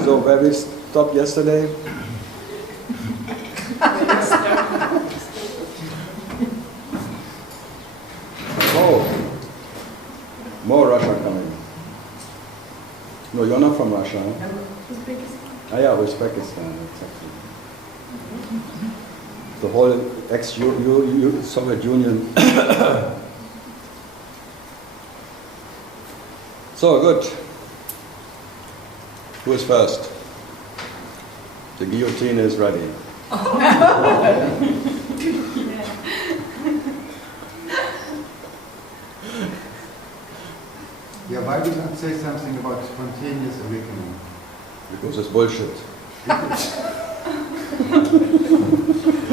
So where we stopped yesterday? Oh, more Russia coming. No, you're not from Russia, huh? Uzbekistan. Ah, yeah, Uzbekistan, exactly. The whole ex-Soviet Union. So, good. Who is first? The guillotine is ready. Yeah, why do you not say something about spontaneous awakening? Because it's bullshit.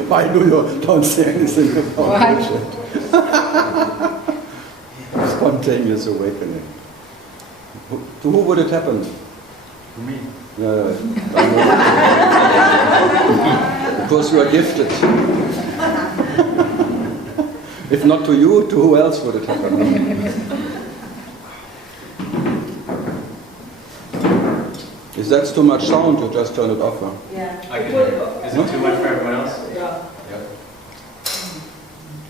Why do you don't say anything about bullshit? Spontaneous awakening. To who would it happen? To me. Because you are gifted. If not to you, to who else would it happen? If that's too much sound, you just turn it off. Huh? Yeah. I can hear it. Is it too much for everyone else? Yeah. Yep.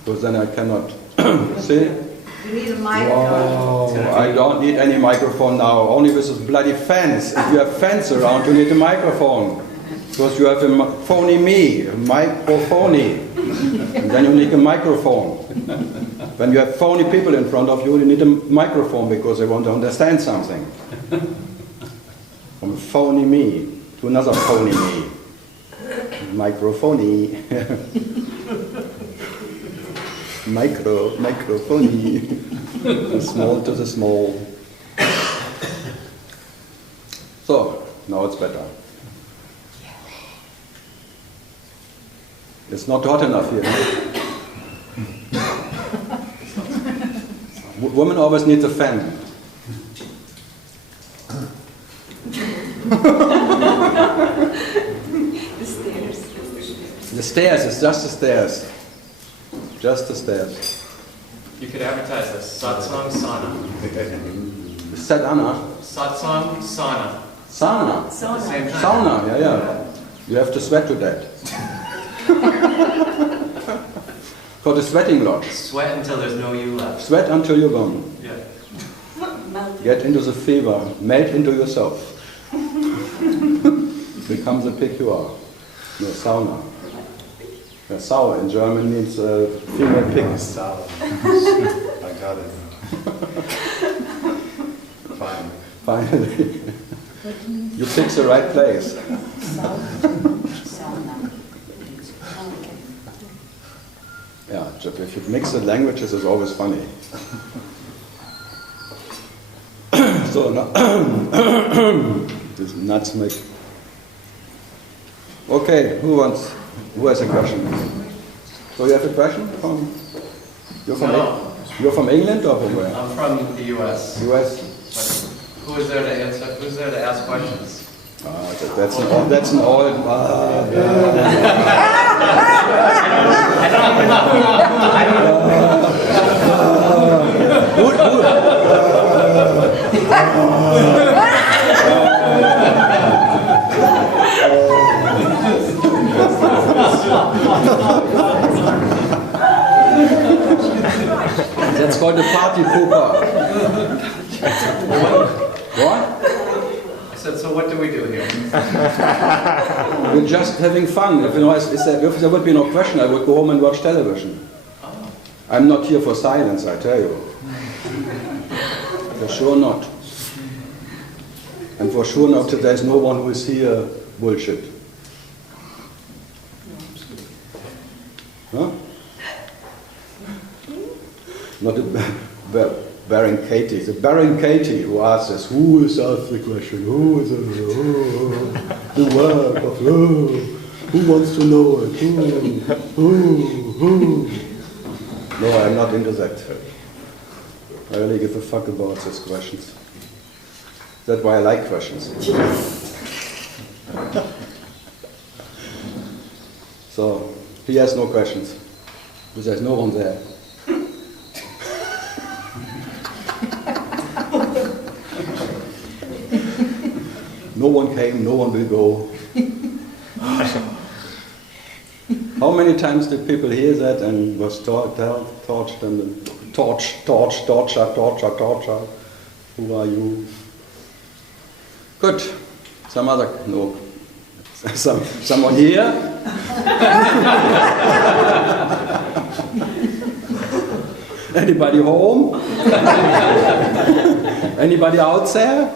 Because then I cannot see. You need a mic. Wow, I don't need any microphone now, only with those bloody fans. If you have fans around, you need a microphone. Because you have a phony me, a microphony. And then you need a microphone. When you have phony people in front of you, you need a microphone because they want to understand something. From phony me to another phony me. Microphony. Microphony. The small to the small. So, now it's better. It's not hot enough here. Women always need a fan. The stairs. The stairs, it's just the stairs. Just the stairs. You could advertise this. Satsang Sana. Sadhana. Satsang Sana. Sauna. At the same time. Sauna, yeah. You have to sweat to that. For the sweating lodge. Sweat until there's no you left. Sweat until you're gone. Yeah. Get into the fever. Melt into yourself. Become the pig you are. No, sauna. Yeah, Sau in German means female pig. Sour. I got it. Fine. Finally. You picked the right place. Yeah, if you mix the languages, it's always funny. So, this nuts make. Okay, who has a question? So you have a question from? No. You're from England or from where? I'm from the US. US. But who is there to answer? Who's there to ask questions? That's an old. I don't even know. That's called a party pooper. What? I said, so what do we do here? We're just having fun. If there would be no question, I would go home and watch television. Oh. I'm not here for silence, I tell you. For sure not. And for sure not that there's no one who is here bullshit. Huh? Not a Baron Katie. The Baron Katie who asks us, who is asked the question? Who is the work of love? Who wants to know it? Who? No, I'm not into that. I really give a fuck about these questions. That's why I like questions. So, he has no questions. Because there's no one there. no one came, no one will go. How many times did people hear that and was tortured and torture? Who are you? Good. Some other, no. Someone here? Anybody home? Anybody out there?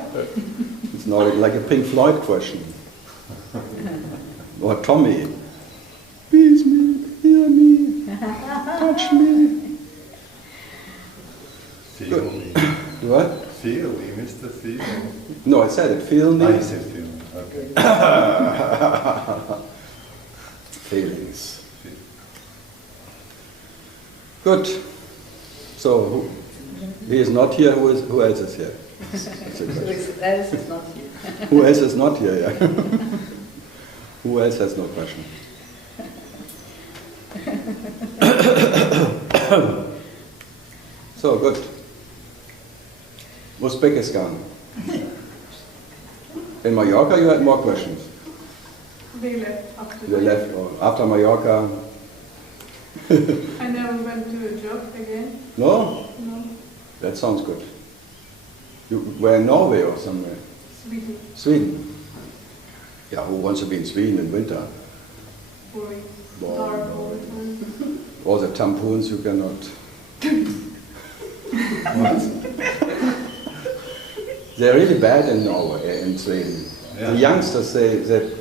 It's not like a Pink Floyd question. Or Tommy. Please me, hear me, touch me. Feel me. What? Feel me, Mr. Feel. No, I said it. Feel me. I said feel. Okay. Feelings. Good. So, he is not here. Who else is here? Else is not here. Who else is not here? Yeah. Who else has no question? So, good. Uzbekistan. In Mallorca you had more questions. They left after They left after Mallorca. I never went to a job again. No? No, That sounds good. You were in Norway or somewhere? Sweden. Sweden. Yeah, who wants to be in Sweden in winter? Boring. Boring. Dark all the time. All the tampons you cannot. They're really bad in Norway, in Sweden. Yeah. The youngsters say that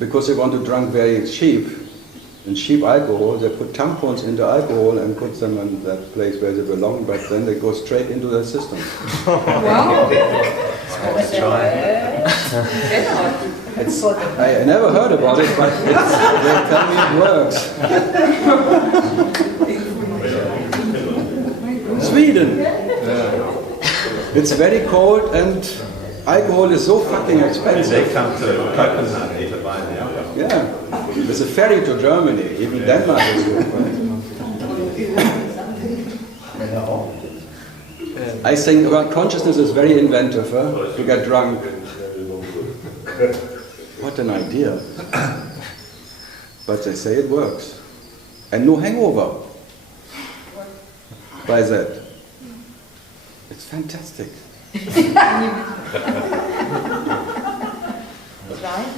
because they want to drink very cheap, and cheap alcohol, they put tampons into alcohol and put them in that place where they belong, but then they go straight into the system. Wow. It's, I never heard about it, but they tell me it works. Sweden. It's very cold and alcohol is so fucking They expensive. come to Copenhagen to buy the alcohol. Yeah, there's a ferry to Germany. Even Denmark is good. Right? I think well, consciousness is very inventive. Huh? To get drunk. What an idea! But they say it works, and no hangover. By that, it's fantastic. Right?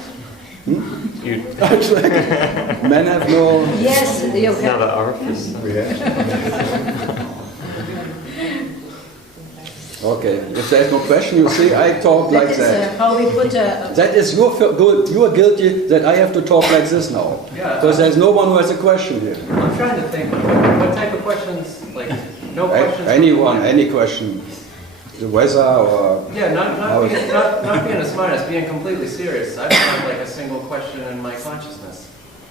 Men have no. Yes, you have. Another orifice. Okay, if there's no question, you see, I talk like That is that. how we put a. That is your good. You are guilty that I have to talk like this now. Yeah. Because there's no one who has a question here. I'm trying to think, what type of questions, like, no questions? Anyone, any question. The weather or. Yeah, not being a smartass, being completely serious. I don't have like a single question in my consciousness.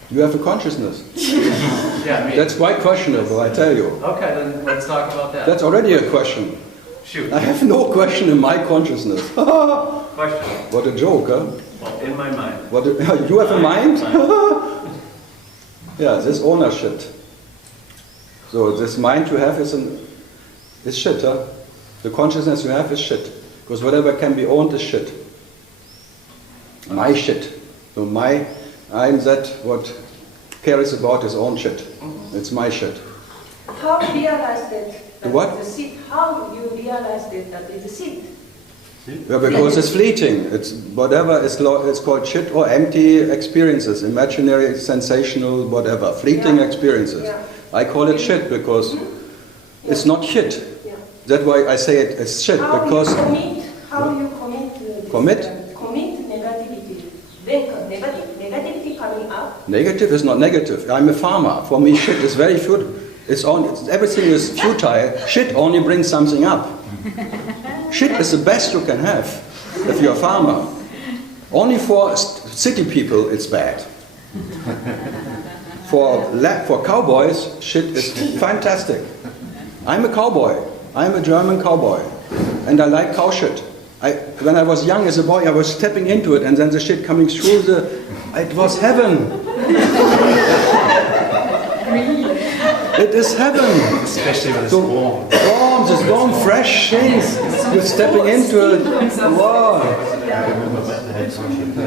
You have a consciousness. Yeah, I mean. That's quite questionable, I tell you. Okay, then let's talk about that. That's already a question. Shoot. I have no question in my consciousness. Question. What a joke, huh? Well, in my mind. What you have a mind? Yeah, this ownership. So this mind you have is shit, huh? The consciousness you have is shit. Because whatever can be owned is shit. My shit. So I'm that what cares about his own shit. It's my shit. How you realize that? The what? It's a seed. How you realize that it's a seed? Yeah, because it's fleeting. It's whatever is it's called shit or empty experiences, imaginary, sensational, whatever, fleeting experiences. Yeah. I call it shit because it's not shit. Yeah. That's why I say it's shit How because you commit? How you commit? Commit? Commit negativity. Then negativity coming up. negative is not negative. I'm a farmer. For me, shit is very futile. Everything is futile. Shit only brings something up. Shit is the best you can have if you're a farmer. Only for city people it's bad. For cowboys, shit is fantastic. I'm a cowboy. I'm a German cowboy. And I like cow shit. When I was young as a boy, I was stepping into it and then the shit coming through it was heaven. It is heaven. Especially when it's So warm. warm, just warm, fresh things. You're stepping into it. Wow.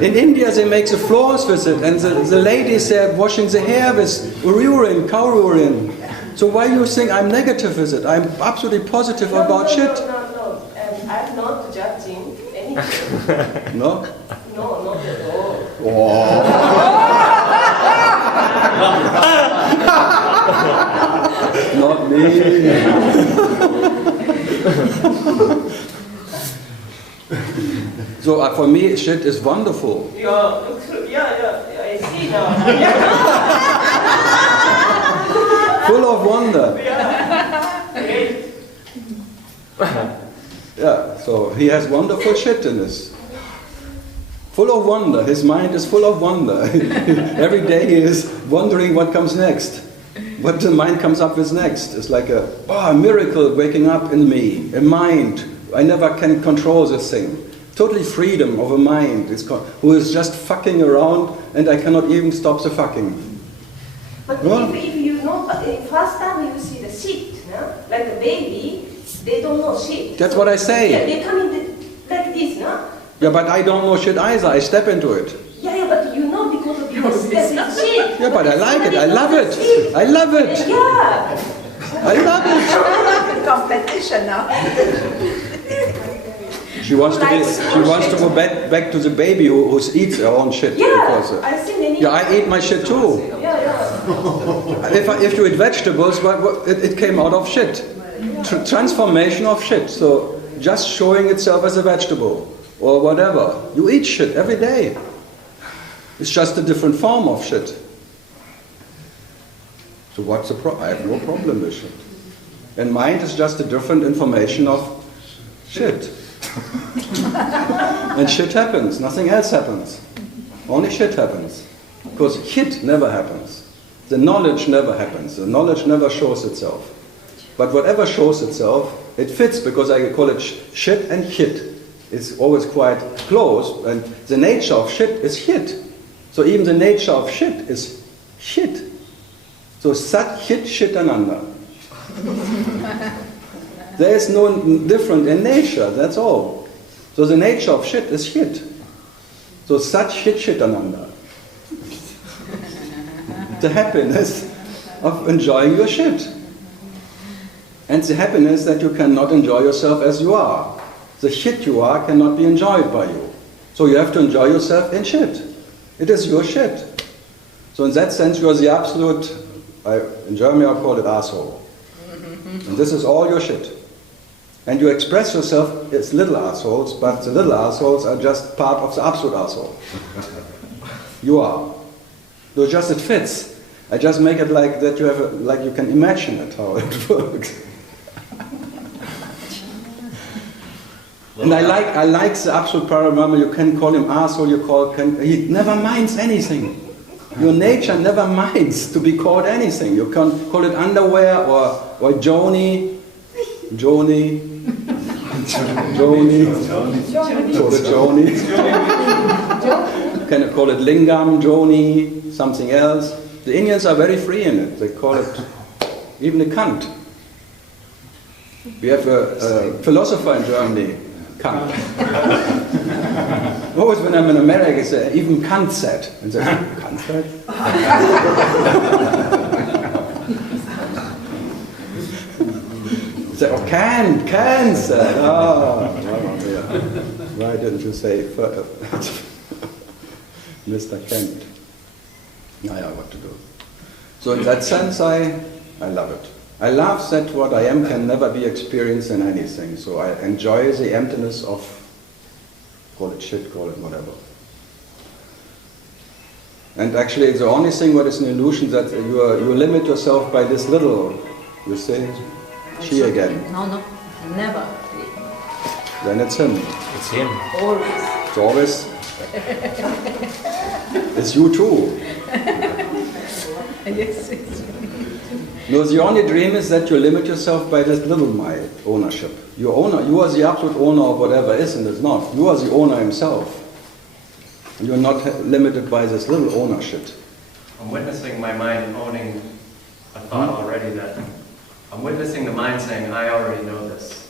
In India, they make the floors with it, and the ladies are washing the hair with urine, cow urine. So why do you think I'm negative with it? I'm absolutely positive about shit. No. I'm not judging anything. No? No, not at all. Not me. So for me, shit is wonderful. Yeah, I see now. Full of wonder. Great. Yeah, so he has wonderful shit in this. Full of wonder. His mind is full of wonder. Every day he is wondering what comes next. What the mind comes up with next. It's like a miracle waking up in me. A mind. I never can control this thing. Totally freedom of a mind who is just fucking around, and I cannot even stop the fucking. But Well- if you know, first time you see the shit, no? Like a baby, they don't know shit. That's what I say. Yeah, they come in like this, no? Yeah, but I don't know shit either. I step into it. Yeah, but you know because of your step in shit. Yeah, but I like it. I love it. I love it. Yeah. I love it. Competition now. She wants to go back to the baby who eats her own shit. Yeah, Because, I see many. yeah, I eat my shit too. Yeah. If you eat vegetables, it came out of shit. Transformation of shit. So just showing itself as a vegetable or whatever. You eat shit every day. It's just a different form of shit. So what's the problem? I have no problem with shit. And mind is just a different information of shit. And shit happens. Nothing else happens. Only shit happens. Because shit never happens. The knowledge never happens. The knowledge never shows itself. But whatever shows itself, it fits because I call it shit and shit. It's always quite close. And the nature of shit is shit. So even the nature of shit is shit. So sat shit ananda. There is no different in nature, that's all. So the nature of shit is shit. So sat shit ananda. The happiness of enjoying your shit. And the happiness that you cannot enjoy yourself as you are. The shit you are cannot be enjoyed by you. So you have to enjoy yourself in shit. It is your shit. So in that sense you are the absolute, in Germany I call it asshole. And this is all your shit. And you express yourself as little assholes, but the little assholes are just part of the absolute asshole. You are. So just it fits. I just make it like that you have, like you can imagine it, how it works. And I like the absolute paranormal. You can call him asshole. He never minds anything. Your nature never minds to be called anything. You can call it underwear or Joni. You can call it lingam, Joni, something else. The Indians are very free in it. They call it even a cunt. We have a philosopher in Germany, Kant. Always when I'm in America, say, even Kant said. And say, Kant said? Say, oh, Kant said. Oh, why didn't you say Mr. Kent? Yeah, what to do. So in that sense, I love it. I love that what I am can never be experienced in anything. So I enjoy the emptiness of, call it shit, call it whatever. And actually the only thing what is an illusion that you limit yourself by this little, you say, she again. No, never. Then it's him. It's him. Always. It's always, it's you too. Yes, it's No, the only dream is that you limit yourself by this little my ownership. You are the absolute owner of whatever is and is not. You are the owner himself. You are not limited by this little ownership. I'm witnessing my mind owning a thought already that I'm witnessing the mind saying, I already know this.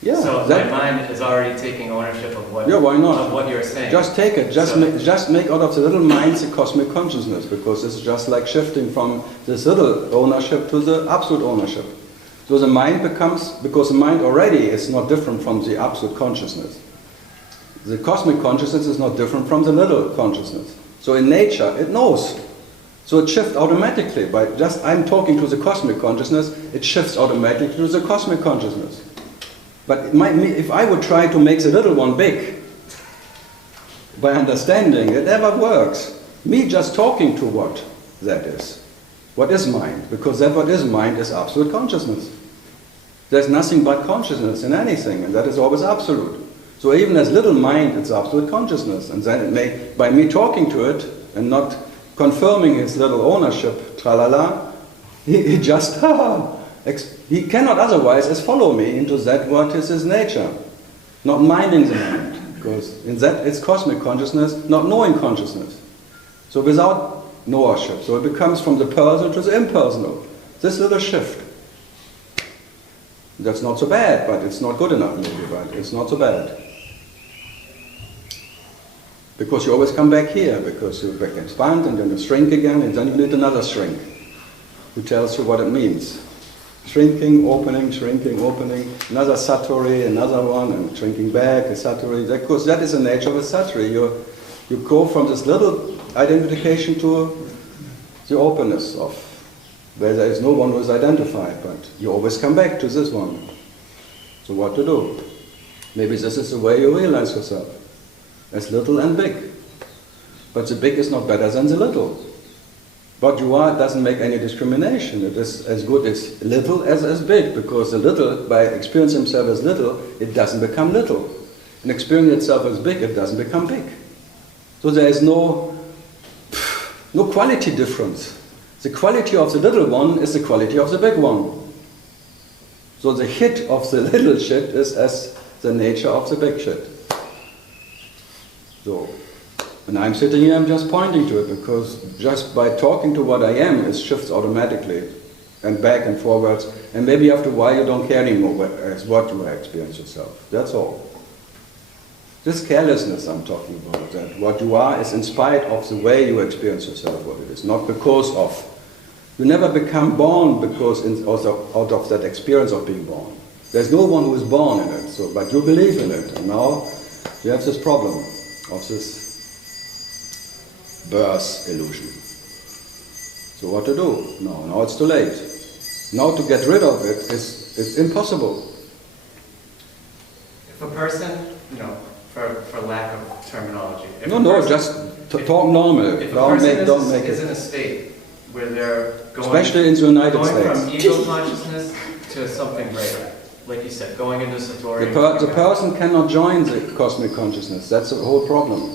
Yeah, So my mind is already taking ownership of what, yeah, why not? of what you're saying. Just take it. Just, So- just make out of the little minds a cosmic consciousness, because it's just like shifting from this little ownership to the absolute ownership. So the mind becomes, because the mind already is not different from the absolute consciousness. The cosmic consciousness is not different from the little consciousness. So in nature, it knows. So it shifts automatically. By just I'm talking to the cosmic consciousness, it shifts automatically to the cosmic consciousness. But if I would try to make the little one big, by understanding, it never works. Me just talking to what that is. What is mind? Because that what is mind is absolute consciousness. There's nothing but consciousness in anything, and that is always absolute. So even as little mind, it's absolute consciousness. And then it may, by me talking to it and not confirming his little ownership, tralala, he just, he cannot otherwise as follow me into that what is his nature. Not minding the mind. Because in that it's cosmic consciousness, not knowing consciousness. So without knowership. So it becomes from the personal to the impersonal. This little shift. That's not so bad, but it's not good enough maybe, but it's not so bad. Because you always come back here, because you back expand and then you shrink again, and then you need another shrink who tells you what it means. Shrinking, opening, opening, another satori, another one, and shrinking back, a satori. Because that is the nature of a satori. You go from this little identification to the openness of where there is no one who is identified, but you always come back to this one. So what to do? Maybe this is the way you realize yourself, as little and big. But the big is not better than the little. What you are doesn't make any discrimination. It is as good as little as big, because the little, by experiencing himself as little, it doesn't become little. And experiencing itself as big, it doesn't become big. So there is no quality difference. The quality of the little one is the quality of the big one. So the hit of the little shit is as the nature of the big shit. So, when I'm sitting here, I'm just pointing to it, because just by talking to what I am, it shifts automatically, and back and forwards, and maybe after a while you don't care anymore as what you experience yourself. That's all. This carelessness I'm talking about, that what you are is in spite of the way you experience yourself, what it is, not because of. You never become born because out of that experience of being born. There's no one who is born in it, but you believe in it, and now you have this problem of this birth illusion. So what to do? No, now it's too late. Now to get rid of it it's impossible. If a person, for lack of terminology. Just talk normal. If a Don't person make is it. in a state where they're going, Especially in the United going States. from ego consciousness to something greater, like you said, going into satori. The person cannot join the cosmic consciousness. That's the whole problem.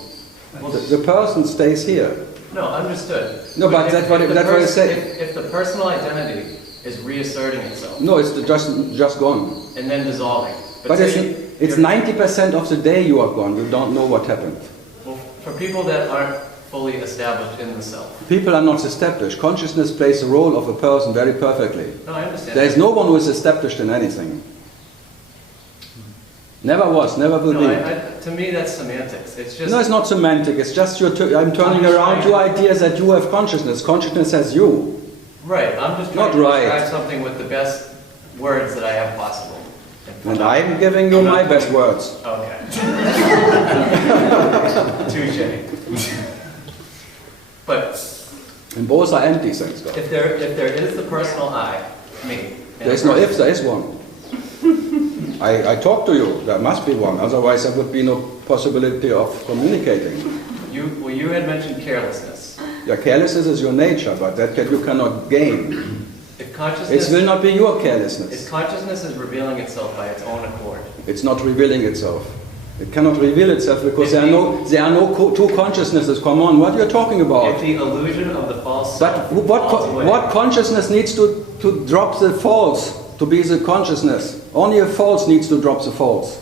Well, The person stays here. No, understood. No, but that's what I say. If the personal identity is reasserting itself No, it's just gone. and then dissolving. But it's 90% of the day you are gone. You don't know what happened. Well, for people that aren't fully established in the self. People are not established. Consciousness plays the role of a person very perfectly. No, I understand. There is no one who is established in anything. Never was, never will be. To me, that's semantics. It's just. No, it's not semantic. It's just I'm turning around your idea that you have consciousness. Consciousness has you. Right. I'm just trying to describe something with the best words that I have possible. And I'm giving you my best words. Okay. Touche. But. And both are empty, thanks God. If there is the personal I, me. There is no if, there is one. I talk to you, there must be one, otherwise there would be no possibility of communicating. You had mentioned carelessness. Yeah, carelessness is your nature, but that you cannot gain. If consciousness... It will not be your carelessness. If consciousness is revealing itself by its own accord. It's not revealing itself. It cannot reveal itself because there are no two consciousnesses. Come on, what are you talking about? If the illusion of the false But self what consciousness needs to drop the false to be the consciousness? Only a false needs to drop the false.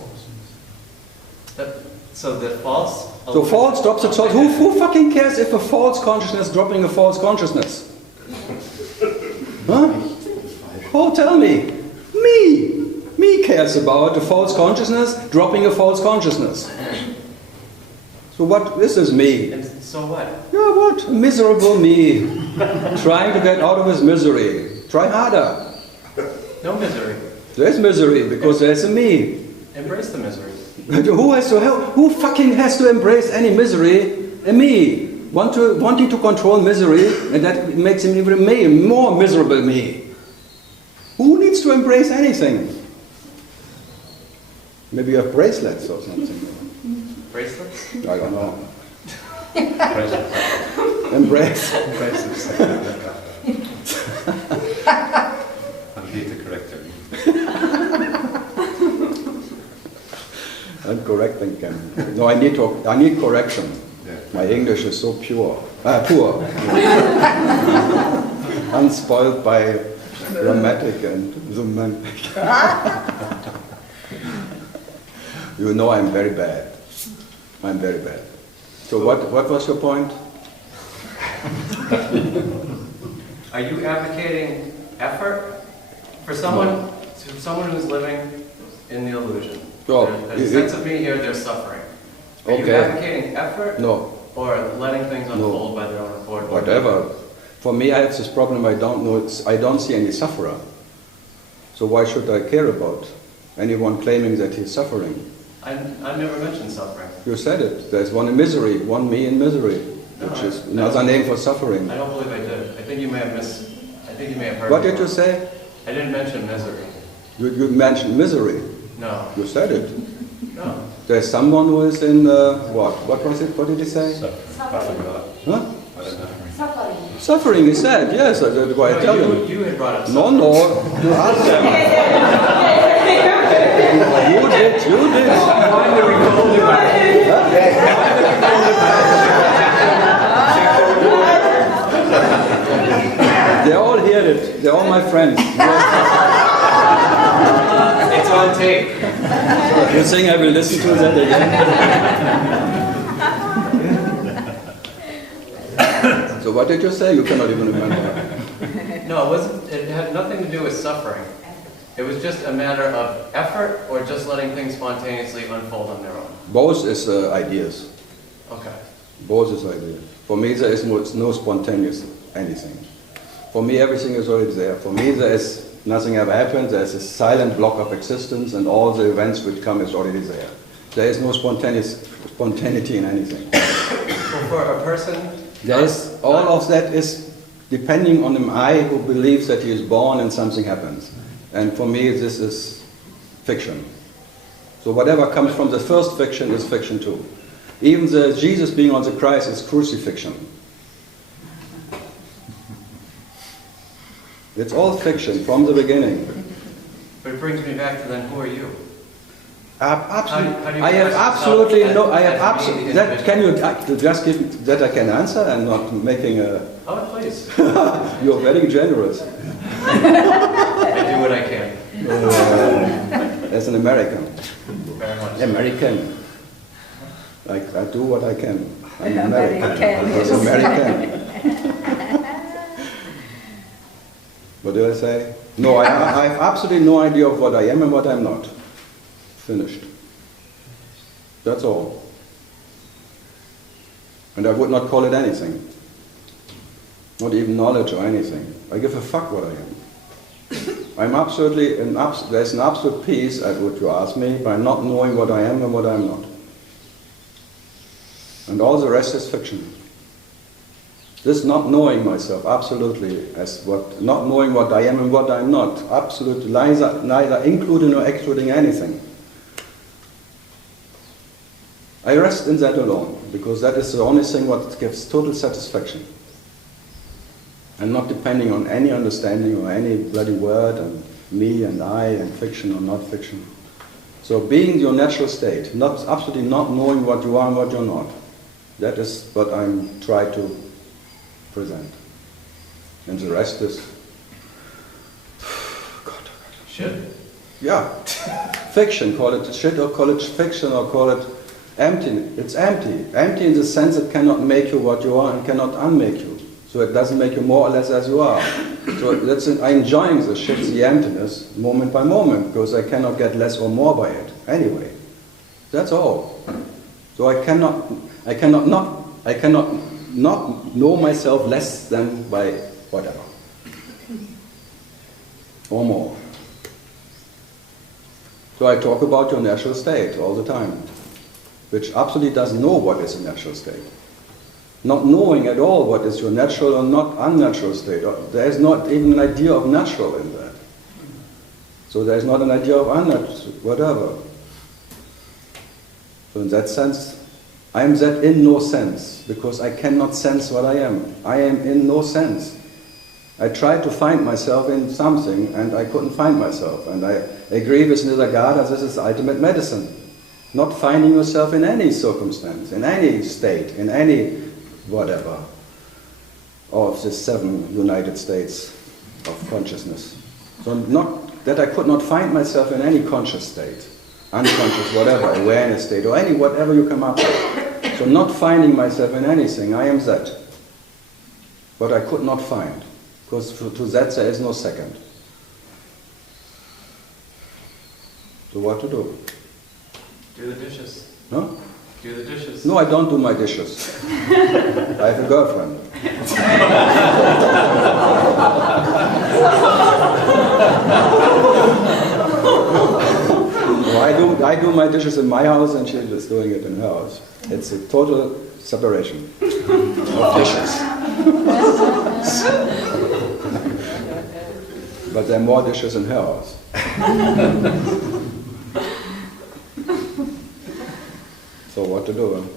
So the false... So false drops the false. Who fucking cares if a false consciousness dropping a false consciousness? Don't tell me. Me cares about a false consciousness, dropping a false consciousness. So what is this me? And so what? Yeah, what? Miserable me. Trying to get out of his misery. Try harder. No misery. There's misery because there's a me. Embrace the misery. Who has to help? Who fucking has to embrace any misery? A me. Wanting to control misery, and that makes him even more miserable me. Who needs to embrace anything? Maybe you have bracelets or something. Bracelets? I don't know. Precious. Embrace. Precious. I need to correct her. I'm correcting him. No, I need correction. Yeah. My English is so poor. Unspoiled by grammatic and semantic. You know I'm very bad. I'm very bad. So what was your point? Are you advocating effort for someone who's living in the illusion? Oh, There's a sense of me here, there's suffering. Are you Okay. advocating effort No. or letting things unfold by their own accord? Whatever. For me, I have this problem. I don't see any sufferer. So why should I care about anyone claiming that he's suffering? I never mentioned suffering. You said it. There's one in misery, one me in misery, which is another name for suffering. I don't believe I did. I think you may have heard What me did you wrong. say? I didn't mention misery. You mentioned misery. No. You said it. No. There's someone who is in what? What was it? What did he say? Suffering. Huh? I don't know. Suffering. Suffering, he said. Yes, that's why I tell him. You had brought up No, suffering. no. You asked them. You did. Why did we call about it? They all heard it. They're all my friends. It's on tape. You think I will listen to that again? So what did you say? You cannot even remember. No, it wasn't. It had nothing to do with suffering. It was just a matter of effort or just letting things spontaneously unfold on their own. Both is ideas. Okay. Both is ideas. For me, there is no spontaneous anything. For me, everything is already there. For me, there is nothing ever happened. There is a silent block of existence, and all the events which come is already there. There is no spontaneity in anything. So for a person, There is all of that is depending on an I who believes that he is born and something happens. And for me, this is fiction. So whatever comes from the first fiction is fiction too. Even the Jesus being on the cross is crucifixion. It's all fiction from the beginning. but it brings me back to then, who are you? Absolutely. How do you I have express absolutely yourself no. I have as absolutely. being That can you just give that I can answer and not making a. Oh, please. You're very generous. I do what I can. As an American. Very much. American. Like I do what I can. I'm American. American. I was American. What did I say? No, I have absolutely no idea of what I am and what I'm not. Finished. That's all. And I would not call it anything. Not even knowledge or anything. I give a fuck what I am. I'm absolutely, there's an absolute peace, at what you ask me, by not knowing what I am and what I'm not. And all the rest is fiction. This not knowing myself, absolutely, not knowing what I am and what I'm not, absolutely, neither including nor excluding anything. I rest in that alone, because that is the only thing what gives total satisfaction. And not depending on any understanding or any bloody word and me and I and fiction or not fiction. So being your natural state, absolutely not knowing what you are and what you're not. That is what I'm trying to present. And the rest is... God. Shit. Yeah. Fiction, call it shit or call it fiction or call it empty. It's empty. Empty in the sense it cannot make you what you are and cannot unmake you. So it doesn't make you more or less as you are. So I'm enjoying the shit, the emptiness, moment by moment, because I cannot get less or more by it. Anyway, that's all. So I cannot not know myself less than by whatever. Or more. So I talk about your natural state all the time, which absolutely doesn't know what is a natural state. Not knowing at all what is your natural or not unnatural state. There is not even an idea of natural in that. So there is not an idea of unnatural, whatever. So in that sense, I am that in no sense, because I cannot sense what I am. I am in no sense. I tried to find myself in something, and I couldn't find myself. And I agree with Nisargadatta, this is ultimate medicine. Not finding yourself in any circumstance, in any state, in any whatever, of the 7 United States of consciousness. So not that I could not find myself in any conscious state, unconscious, whatever, awareness state, or any whatever you come up with. So not finding myself in anything, I am that. But I could not find, because to that there is no second. So what to do? Do the dishes. Huh? Do the dishes. No, I don't do my dishes. I have a girlfriend. No, I do my dishes in my house and she is doing it in her house. It's a total separation of dishes. But there are more dishes in her house. So what to do?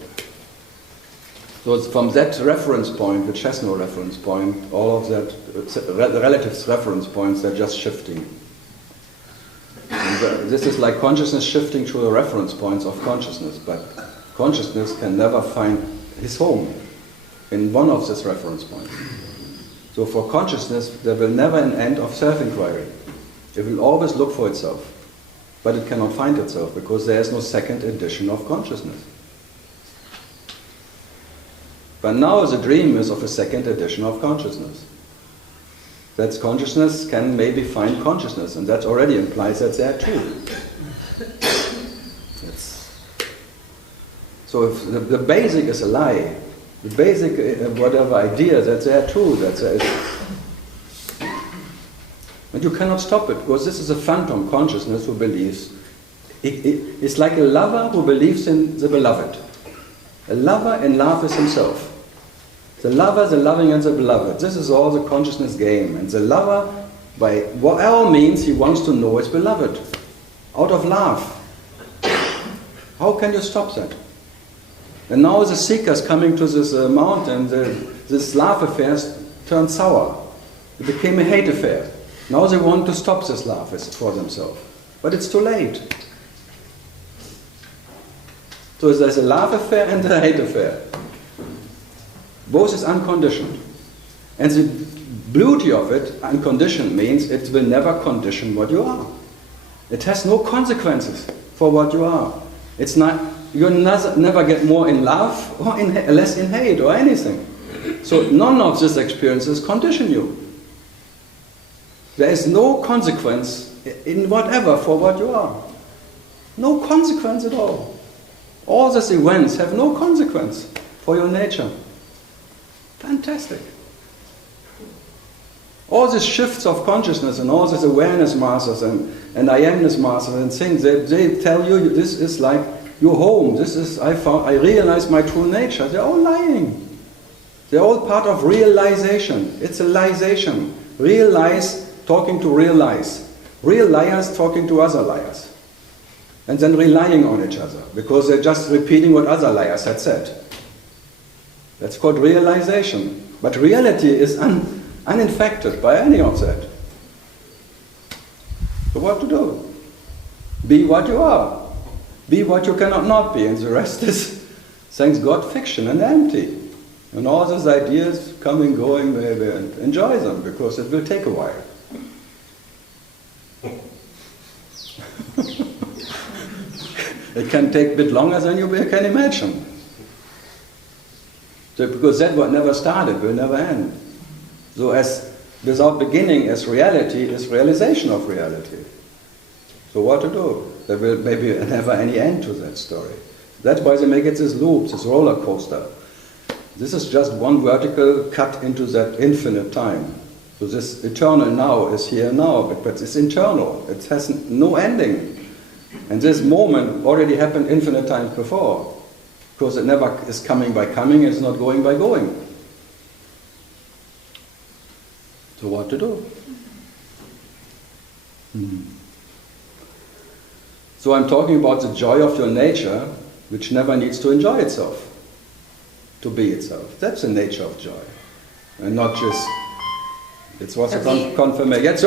So it's from that reference point, which has no reference point, all of that, the relatives reference points, they're just shifting. This is like consciousness shifting to the reference points of consciousness, but consciousness can never find his home in one of these reference points. So for consciousness, there will never an end of self-inquiry. It will always look for itself. But it cannot find itself because there is no second edition of consciousness. But now the dream is of a second edition of consciousness. That consciousness can maybe find consciousness, and that already implies that they are two. So if the basic is a lie, the basic whatever idea that they are two, that there is. And you cannot stop it, because this is a phantom consciousness who believes. It's like a lover who believes in the beloved. A lover in love with himself. The lover, the loving, and the beloved. This is all the consciousness game. And the lover, by whatever means, he wants to know his beloved. Out of love. How can you stop that? And now the seekers coming to this mountain, this love affair turned sour. It became a hate affair. Now they want to stop this love for themselves. But it's too late. So there's a love affair and a hate affair. Both is unconditioned. And the beauty of it, unconditioned, means it will never condition what you are. It has no consequences for what you are. It's not, you'll never get more in love or less in hate or anything. So none of these experiences condition you. There is no consequence in whatever for what you are. No consequence at all. All these events have no consequence for your nature. Fantastic. All these shifts of consciousness and all these awareness masters and I amness masters and things, they tell you this is like your home. This is, I realize my true nature. They're all lying. They're all part of realization. It's a liesation. Real lies talking to real lies. Real liars talking to other liars. And then relying on each other, because they're just repeating what other liars had said. That's called realization. But reality is uninfected by any of that. So what to do? Be what you are. Be what you cannot not be. And the rest is, thanks God, fiction and empty. And all those ideas coming, going, maybe, and enjoy them, because it will take a while. It can take a bit longer than you can imagine. So because that what never started will never end. So as without beginning as reality is realization of reality. So what to do? There will maybe never any end to that story. That's why they make it this loop, this roller coaster. This is just one vertical cut into that infinite time. So this eternal now is here now, but it's internal. It has no ending. And this moment already happened infinite times before. Because it never is coming by coming, it's not going by going. So what to do? So I'm talking about the joy of your nature, which never needs to enjoy itself, to be itself. That's the nature of joy. And not just, it's what's a confirmation. Yes,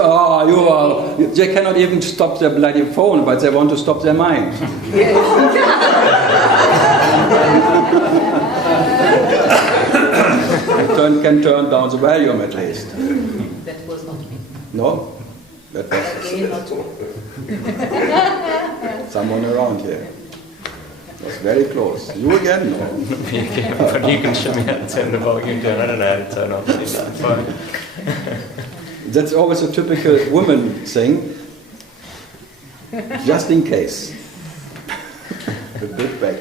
they cannot even stop their bloody phone, but they want to stop their mind. Can turn down the volume at least. That was not me. No? That was Again, not me. someone around here. It was very close. You again? No. But you can show me how to turn the volume down. I don't know how to turn off the phone. That's always a typical woman thing. Just in case. A bit back.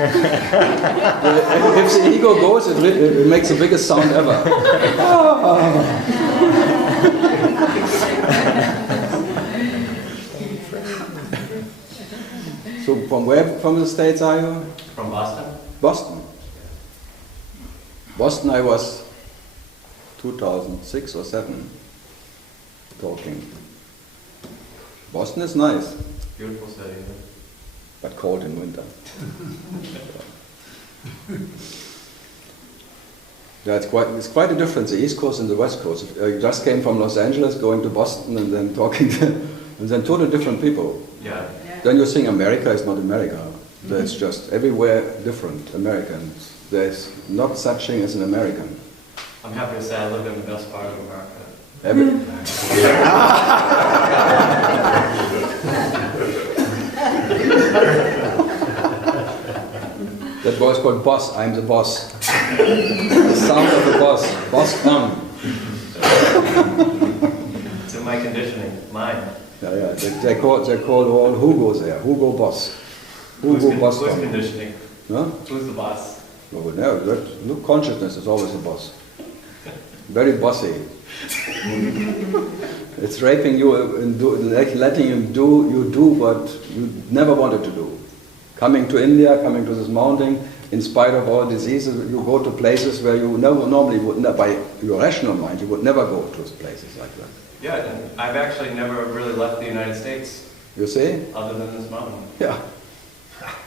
If the ego goes, it makes the biggest sound ever. So from where from the States are you? From Boston? Boston. Boston I was 2006 or 7 talking. Boston is nice, Beautiful city. but cold in winter. Yeah, it's quite a difference, the East Coast and the West Coast. I just came from Los Angeles, going to Boston and then talking to, and then totally different people. Yeah. Then you think America is not America. There's just everywhere different Americans. There's not such thing as an American. I'm happy to say I live in the best part of America. That voice called boss, I'm the boss. The sound of the boss, boss on. It's in my conditioning, mine. Yeah. They call all Hugo's there, Hugo boss. Hugo boss. Who's conditioning? Huh? Who's the boss? No, but no, look, consciousness is always the boss. Very bossy. It's raping you and letting you do what you never wanted to do. Coming to India, coming to this mountain, in spite of all diseases, you go to places where you normally would, by your rational mind, you would never go to places like that. Yeah, and I've actually never really left the United States You see? other than this mountain. Yeah.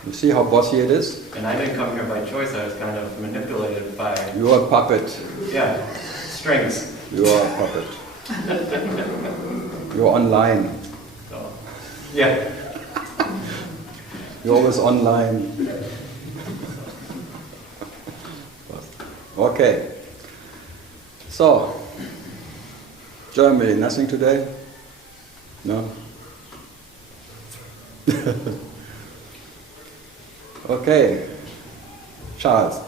You see how bossy it is? And I didn't come here by choice, I was kind of manipulated by, You're a puppet. yeah, strings. You are a puppet. You're online. So, yeah. You're always online. Okay. So, Germany, nothing today? No? Okay. Charles,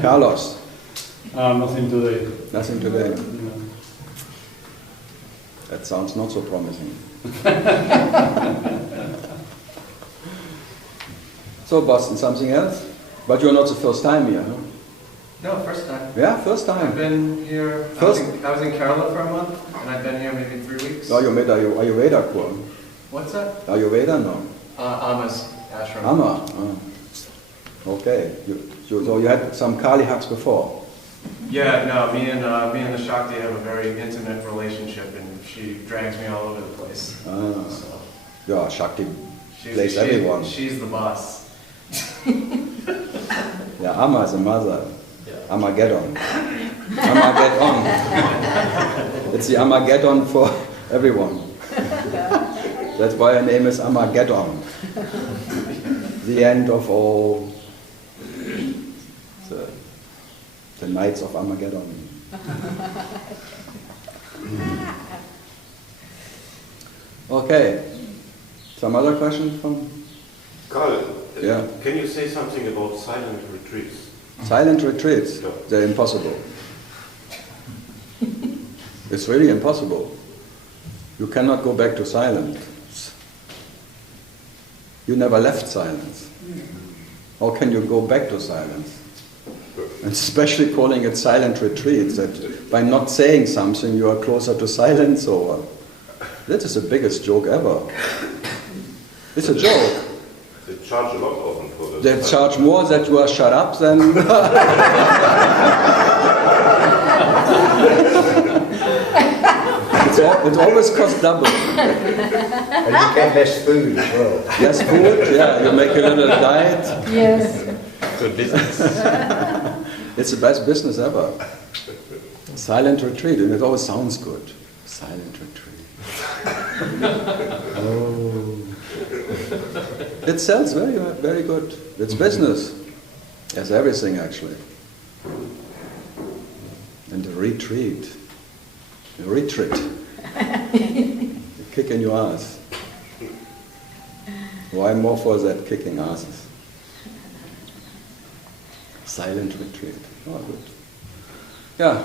Carlos, Nothing today. nothing today. No. That sounds not so promising. So Boston, something else? But you're not the first time here, huh? No, first time. Yeah, first I've time. been here, I was in Kerala for a month, and I've been here maybe 3 weeks. Ayurveda Kur. What's that? Ayurveda, no. Ama's ashram. Amma. Okay. So you had some Kali huts before? Yeah, no, me and the Shakti have a very intimate relationship, and she drags me all over the place. Ah. So Yeah, Shakti plays everyone. She's the boss. Yeah, Amma is a mother. Yeah. Armageddon. Armageddon. It's the Armageddon for everyone. That's why her name is Armageddon. The end of all the nights of Armageddon. Okay. Some other questions from? Karl, Yeah. Can you say something about silent retreats? Silent retreats, Yeah. they're impossible. It's really impossible. You cannot go back to silence. You never left silence. How can you go back to silence? And especially calling it silent retreats, that by not saying something you are closer to silence, or that is the biggest joke ever. It's a joke. They charge a lot often for this. They charge more that you are shut up than... It always costs double. And you get less food as well. Less food, yeah, you make a little diet. Yes. Good business. It's the best business ever. Silent retreat, and it always sounds good. Silent retreat. Oh. It sells very, very good. It's business. It's everything actually. And the retreat. The retreat. The kick in your ass. Well, I'm more for that kicking asses. Silent retreat. Oh, good. Yeah.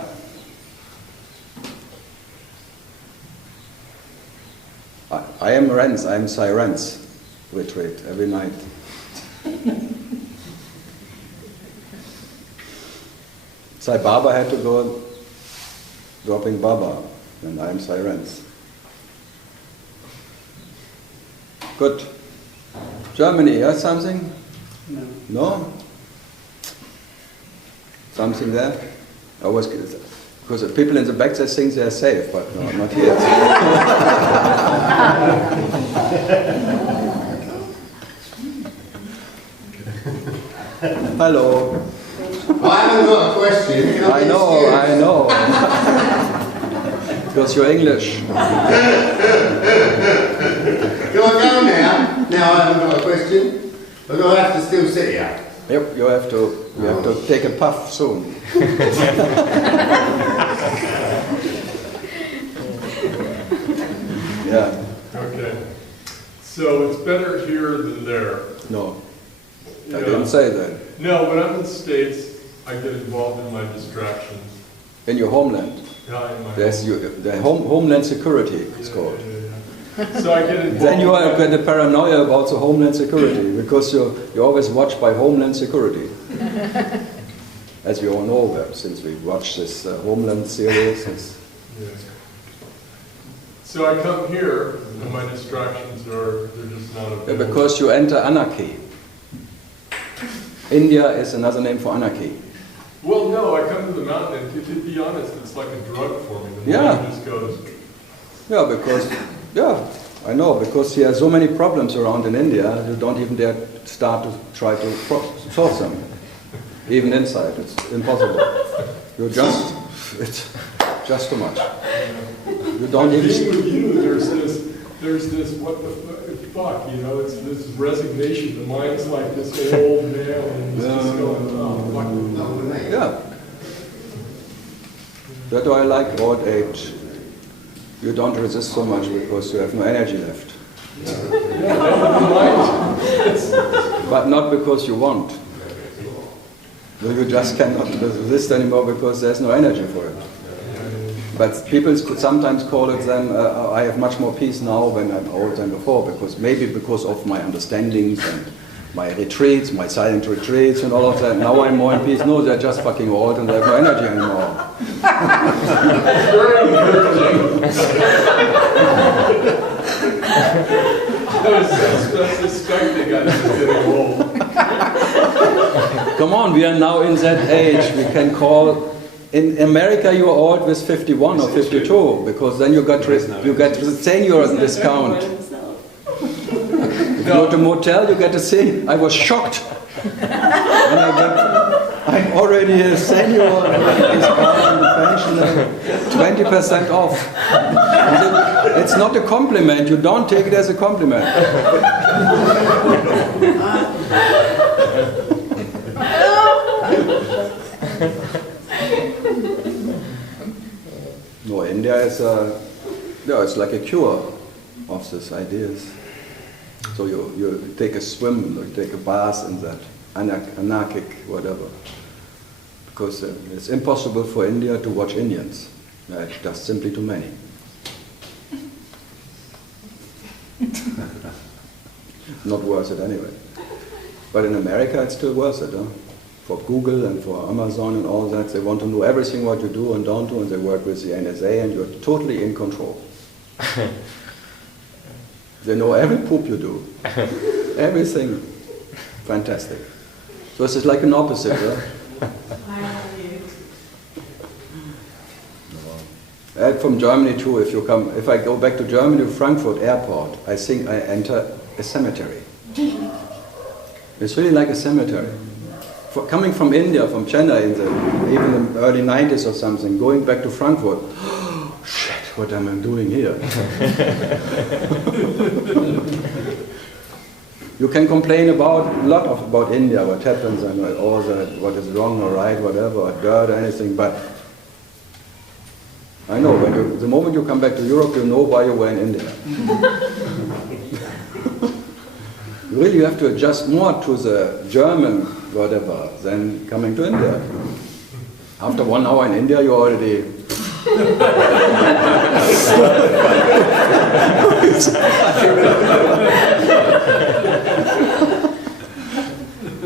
I am Renz, I am Renz. Retreat every night. Sai Baba had to go dropping Baba, and I am Renz. Good. Germany, yes, something? No. No? Something there? I was, because the people in the back they think they are safe, but no, not yet. Hello. I haven't got a question. I know. Because you're English. Do I go now? Now I haven't got a question. But do I have to still sit here? Yep, you have to take a puff soon. Yeah. Okay. So it's better here than there. No. I Yeah. didn't say that. No, when I'm in the States, I get involved in my distractions. In your homeland. Yeah, in my There's home. the homeland security, it's called. Yeah. So I get involved. Then you are get a paranoia about the homeland security, because you're always watched by homeland security. As we all know that, since we watched this Homeland series. Yeah. So I come here, and my distractions they're just not available. Because you enter anarchy. India is another name for anarchy. Well, no, I come to the mountain, and to be honest, it's like a drug for me. The Yeah. mind just goes. Yeah, I know, because you have so many problems around in India, you don't even dare start to try to solve them. Even inside, it's impossible. It's just too much. You don't Being even... with you, there's this, what the fuck, you know, it's this resignation. The mind's like this old man, and it's just going, oh, fuck. Yeah. That's why I like old age. You don't resist so much because you have no energy left. But not because you want. You just cannot resist anymore because there's no energy for it. But people could sometimes call it then, I have much more peace now when I'm old than before, because of my understandings and my retreats, my silent retreats and all of that. Now I'm more in peace. No, they're just fucking old and they have no energy anymore. That's disgusting, guys, getting old. Come on, we are now in that age. We can call... In America, you are old with 51 or 52, because then you get senior discount. If you go to a motel, you get a senior. I was shocked. When I'm already a senior discount and pension, 20% off. It's not a compliment. You don't take it as a compliment. No, India is it's like a cure of these ideas. So you take a swim, or you take a bath in that anarchic whatever. Because it's impossible for India to watch Indians. It's just simply too many. Not worth it anyway. But in America it's still worth it. Huh? For Google and for Amazon and all that, they want to know everything what you do and don't do, and they work with the NSA, and you're totally in control. They know every poop you do. Everything. Fantastic. So this is like an opposite, huh? From Germany too, if I go back to Germany, Frankfurt airport, I think I enter a cemetery. It's really like a cemetery. Coming from India, from Chennai, even in the early 90s or something, going back to Frankfurt, oh, shit, what am I doing here? You can complain about a lot about India, what happens, and all that, what is wrong or right, whatever, or dirt or anything, but I know, the moment you come back to Europe, you know why you were in India. Really, you have to adjust more to the German whatever than coming to India. After 1 hour in India, you're already...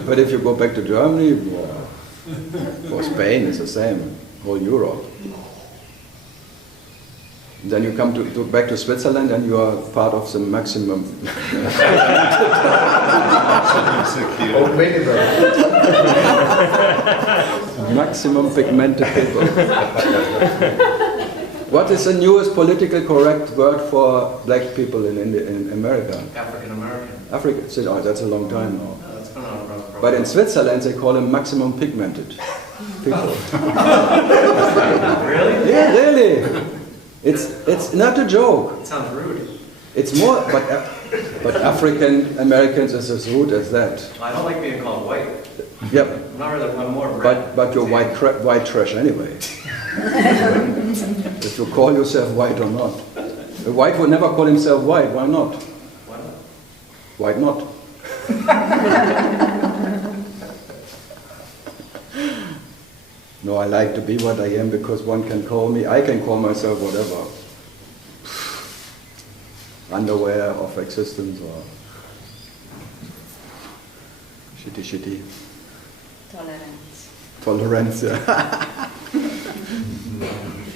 But if you go back to Germany, or Spain, it's the same, whole Europe. Then you come back to Switzerland and you are part of the maximum. Maximum pigmented people. What is the newest political correct word for black people in America? African American. African. Oh, that's a long time now. No, that's been on around for But in Switzerland they call them maximum pigmented people. Really? Yeah, really. It's not a joke. It sounds rude. It's more, but African Americans is as rude as that. I don't like being called white. Yep. I'm not really, I'm more red. But you're white trash anyway. If you call yourself white or not. A white would never call himself white. Why not? Why not? Why not? No, I like to be what I am because one can call me, I can call myself whatever. Underwear of existence or shitty. Tolerance. Tolerance, yeah.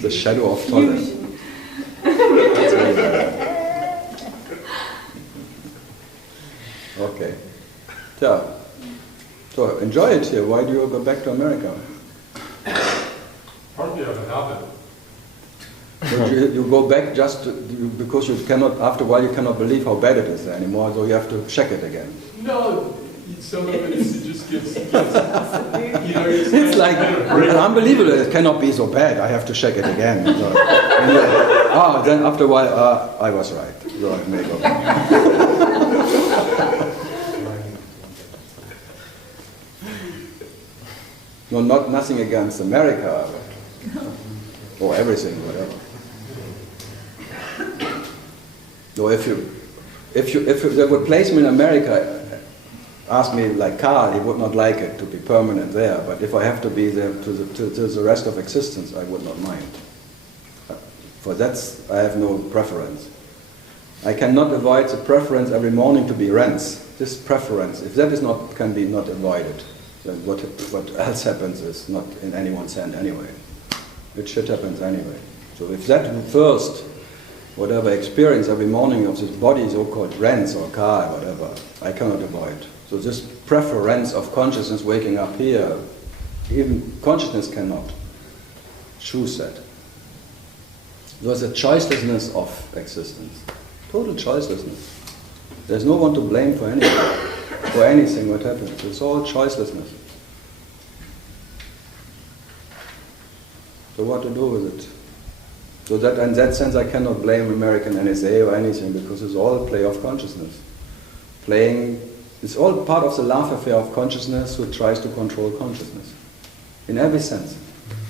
The shadow of tolerance. Okay. So enjoy it here. Why do you go back to America? Partly out of habit. So you go back just because you cannot, after a while you cannot believe how bad it is there anymore, so you have to check it again. No, some of it just gets you know, it's like unbelievable. It cannot be so bad. I have to check it again. So, then after a while, I was right. So I may go back. No, nothing against America, or everything, whatever. No, if they would place me in America, ask me like Karl, he would not like it to be permanent there. But if I have to be there to the rest of existence, I would not mind. For that, I have no preference. I cannot avoid the preference every morning to be Renz. This preference, if that is can be not avoided, then what else happens is not in anyone's hand anyway. It shit happens anyway. So if that first, whatever experience every morning of this body, so-called Renz or Karl, whatever, I cannot avoid. So this preference of consciousness waking up here, even consciousness cannot choose that. There's a choicelessness of existence. Total choicelessness. There's no one to blame for anything what happens. It's all choicelessness. So what to do with it? So that in that sense I cannot blame American NSA or anything because it's all play of consciousness. It's all part of the love affair of consciousness who tries to control consciousness. In every sense.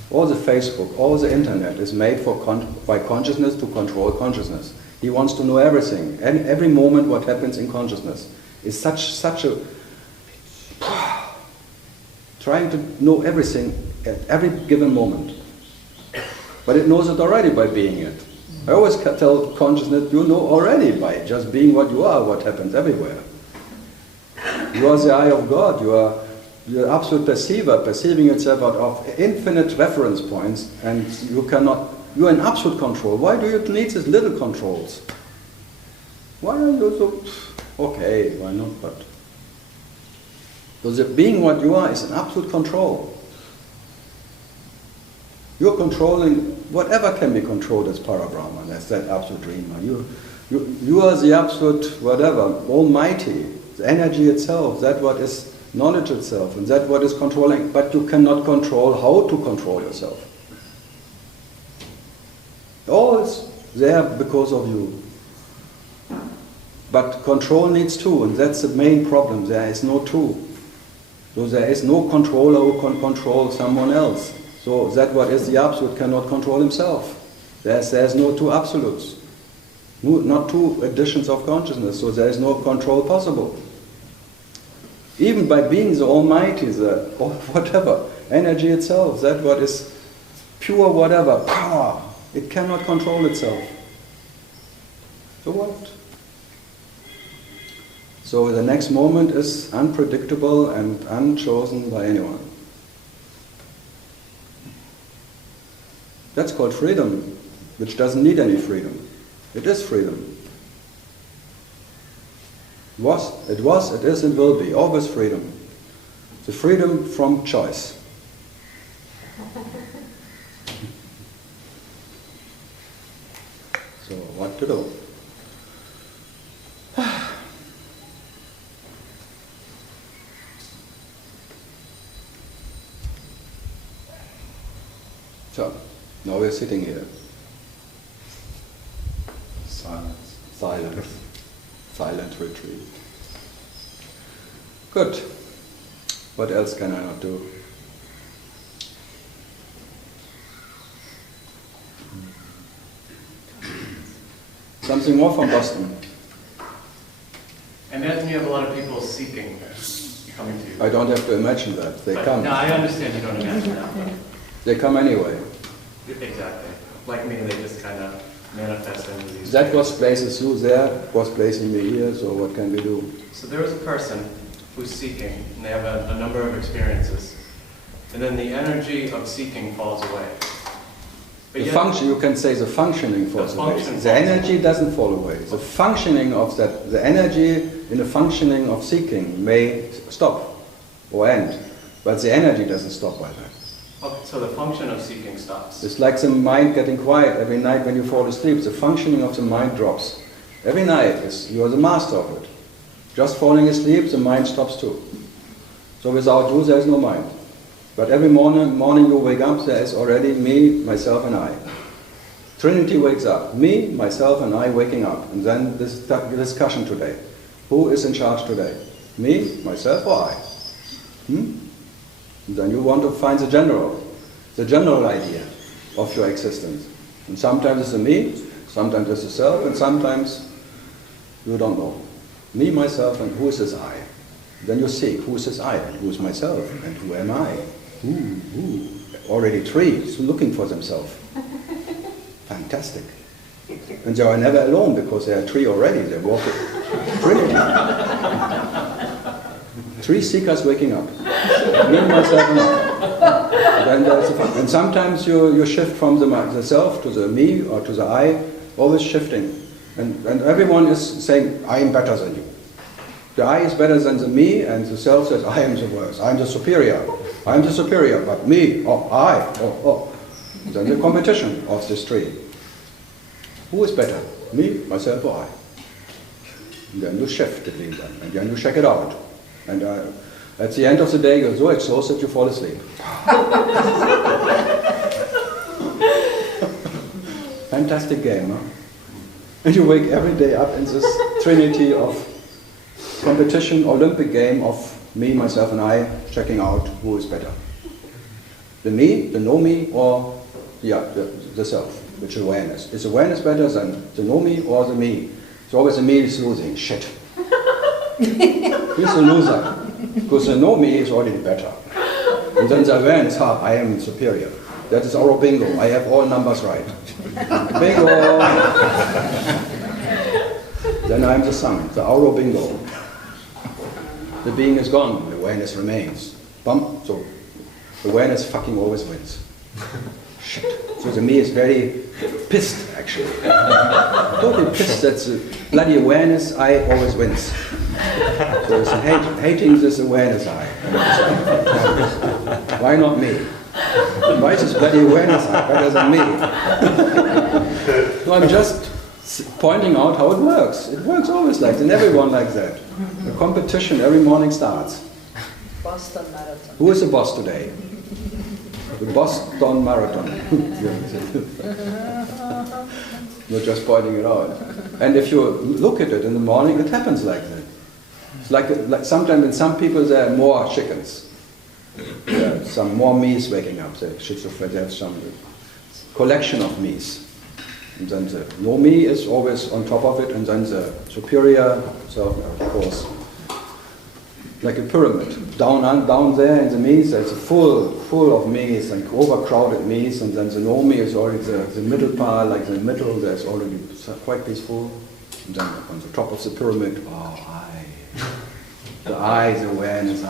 All the Facebook, all the internet is made by consciousness to control consciousness. He wants to know everything. And every moment what happens in consciousness is such a trying to know everything at every given moment. But it knows it already by being it. I always tell consciousness, you know already by just being what you are, what happens everywhere. You are the eye of God, you are the absolute perceiver, perceiving itself out of infinite reference points, and you are in absolute control. Why do you need these little controls? Why are you so, okay, why not, but. So being what you are is an absolute control. You're controlling whatever can be controlled as Parabrahman, as that absolute dreamer. You are the absolute whatever, almighty, the energy itself, that what is knowledge itself, and that what is controlling, but you cannot control how to control yourself. All is there because of you. But control needs two, and that's the main problem. There is no two. So there is no controller who can control someone else. So that what is the absolute cannot control himself. There's no two absolutes. Not two additions of consciousness, so there is no control possible. Even by being the Almighty, the whatever, energy itself, that what is pure whatever, power, it cannot control itself. So what? So the next moment is unpredictable and unchosen by anyone. That's called freedom, which doesn't need any freedom. It is freedom. It is, and will be. Always freedom. The freedom from choice. So what to do? So, now we're sitting here. Silence. Silence. Silent retreat. Good. What else can I not do? Something more from Boston. I imagine you have a lot of people seeking, coming to you. I don't have to imagine that. They come. No, I understand you don't imagine that. But They come anyway. exactly. Like me, they just kind of manifest into these. That was places you there, was placing me here, so what can we do? So there is a person who's seeking, and they have a number of experiences. And then the energy of seeking falls away. But The function, you can say the functioning falls away. function The falls energy doesn't fall away. The functioning of that, the energy in the functioning of seeking may stop or end, but the energy doesn't stop by that. Okay, so the function of seeking stops. It's like the mind getting quiet every night when you fall asleep. The functioning of the mind drops. Every night, you are the master of it. Just falling asleep, the mind stops too. So without you, there is no mind. But every morning you wake up, there is already me, myself and I. Trinity wakes up. Me, myself and I waking up. And then this discussion today. Who is in charge today? Me, myself or I? And then you want to find the general idea of your existence. And sometimes it's the me, sometimes it's the self, and sometimes you don't know. Me, myself, and who is this I? Then you seek, who is this I, and who is myself, and who am I? Who? Already three, so looking for themselves. Fantastic. And they are never alone, because they are three already, they walk Trinity. Three seekers waking up. Me, myself, and I. And sometimes you shift from the self to the me or to the I, always shifting. And everyone is saying, I am better than you. The I is better than the me, and the self says, I am the worst, I am the superior. I am the superior, but me, or I, or. Then the competition of this three. Who is better? Me, myself, or I? And then you shift between them, and then you check it out. And at the end of the day, you're so exhausted you fall asleep. Fantastic game, huh? And you wake every day up in this trinity of competition, Olympic game of me, myself, and I, checking out who is better. The me, the no me, or the self. which awareness. Is awareness better than the no me or the me? So always the me is losing. Shit. He's a loser. Because the no me is already better. And then the awareness, I am superior. That is our bingo. I have all numbers right. Bingo! Then I'm the sum, the auro bingo. The being is gone, the awareness remains. Bump, so awareness fucking always wins. Shit. So the me is very pissed, actually. Totally pissed that the bloody awareness I always wins. So it's hating this awareness I. Why not me? Why is this bloody awareness I better than me? No, I'm just pointing out how it works. It works always like that, and everyone like that. The competition every morning starts. Boston Marathon. Who is the boss today? The Boston Marathon. You're just pointing it out. And if you look at it in the morning, it happens like that. It's like sometimes in some people there are more chickens. There are some more me's waking up. They're schizophrenic. They have some collection of me's. And then the no me is always on top of it, and then the superior self, of course, like a pyramid. Down there in the me's, there's full of me's, like overcrowded me's, and then the no me is already the middle part, like the middle, there's already quite peaceful. And then on the top of the pyramid, the I, the awareness,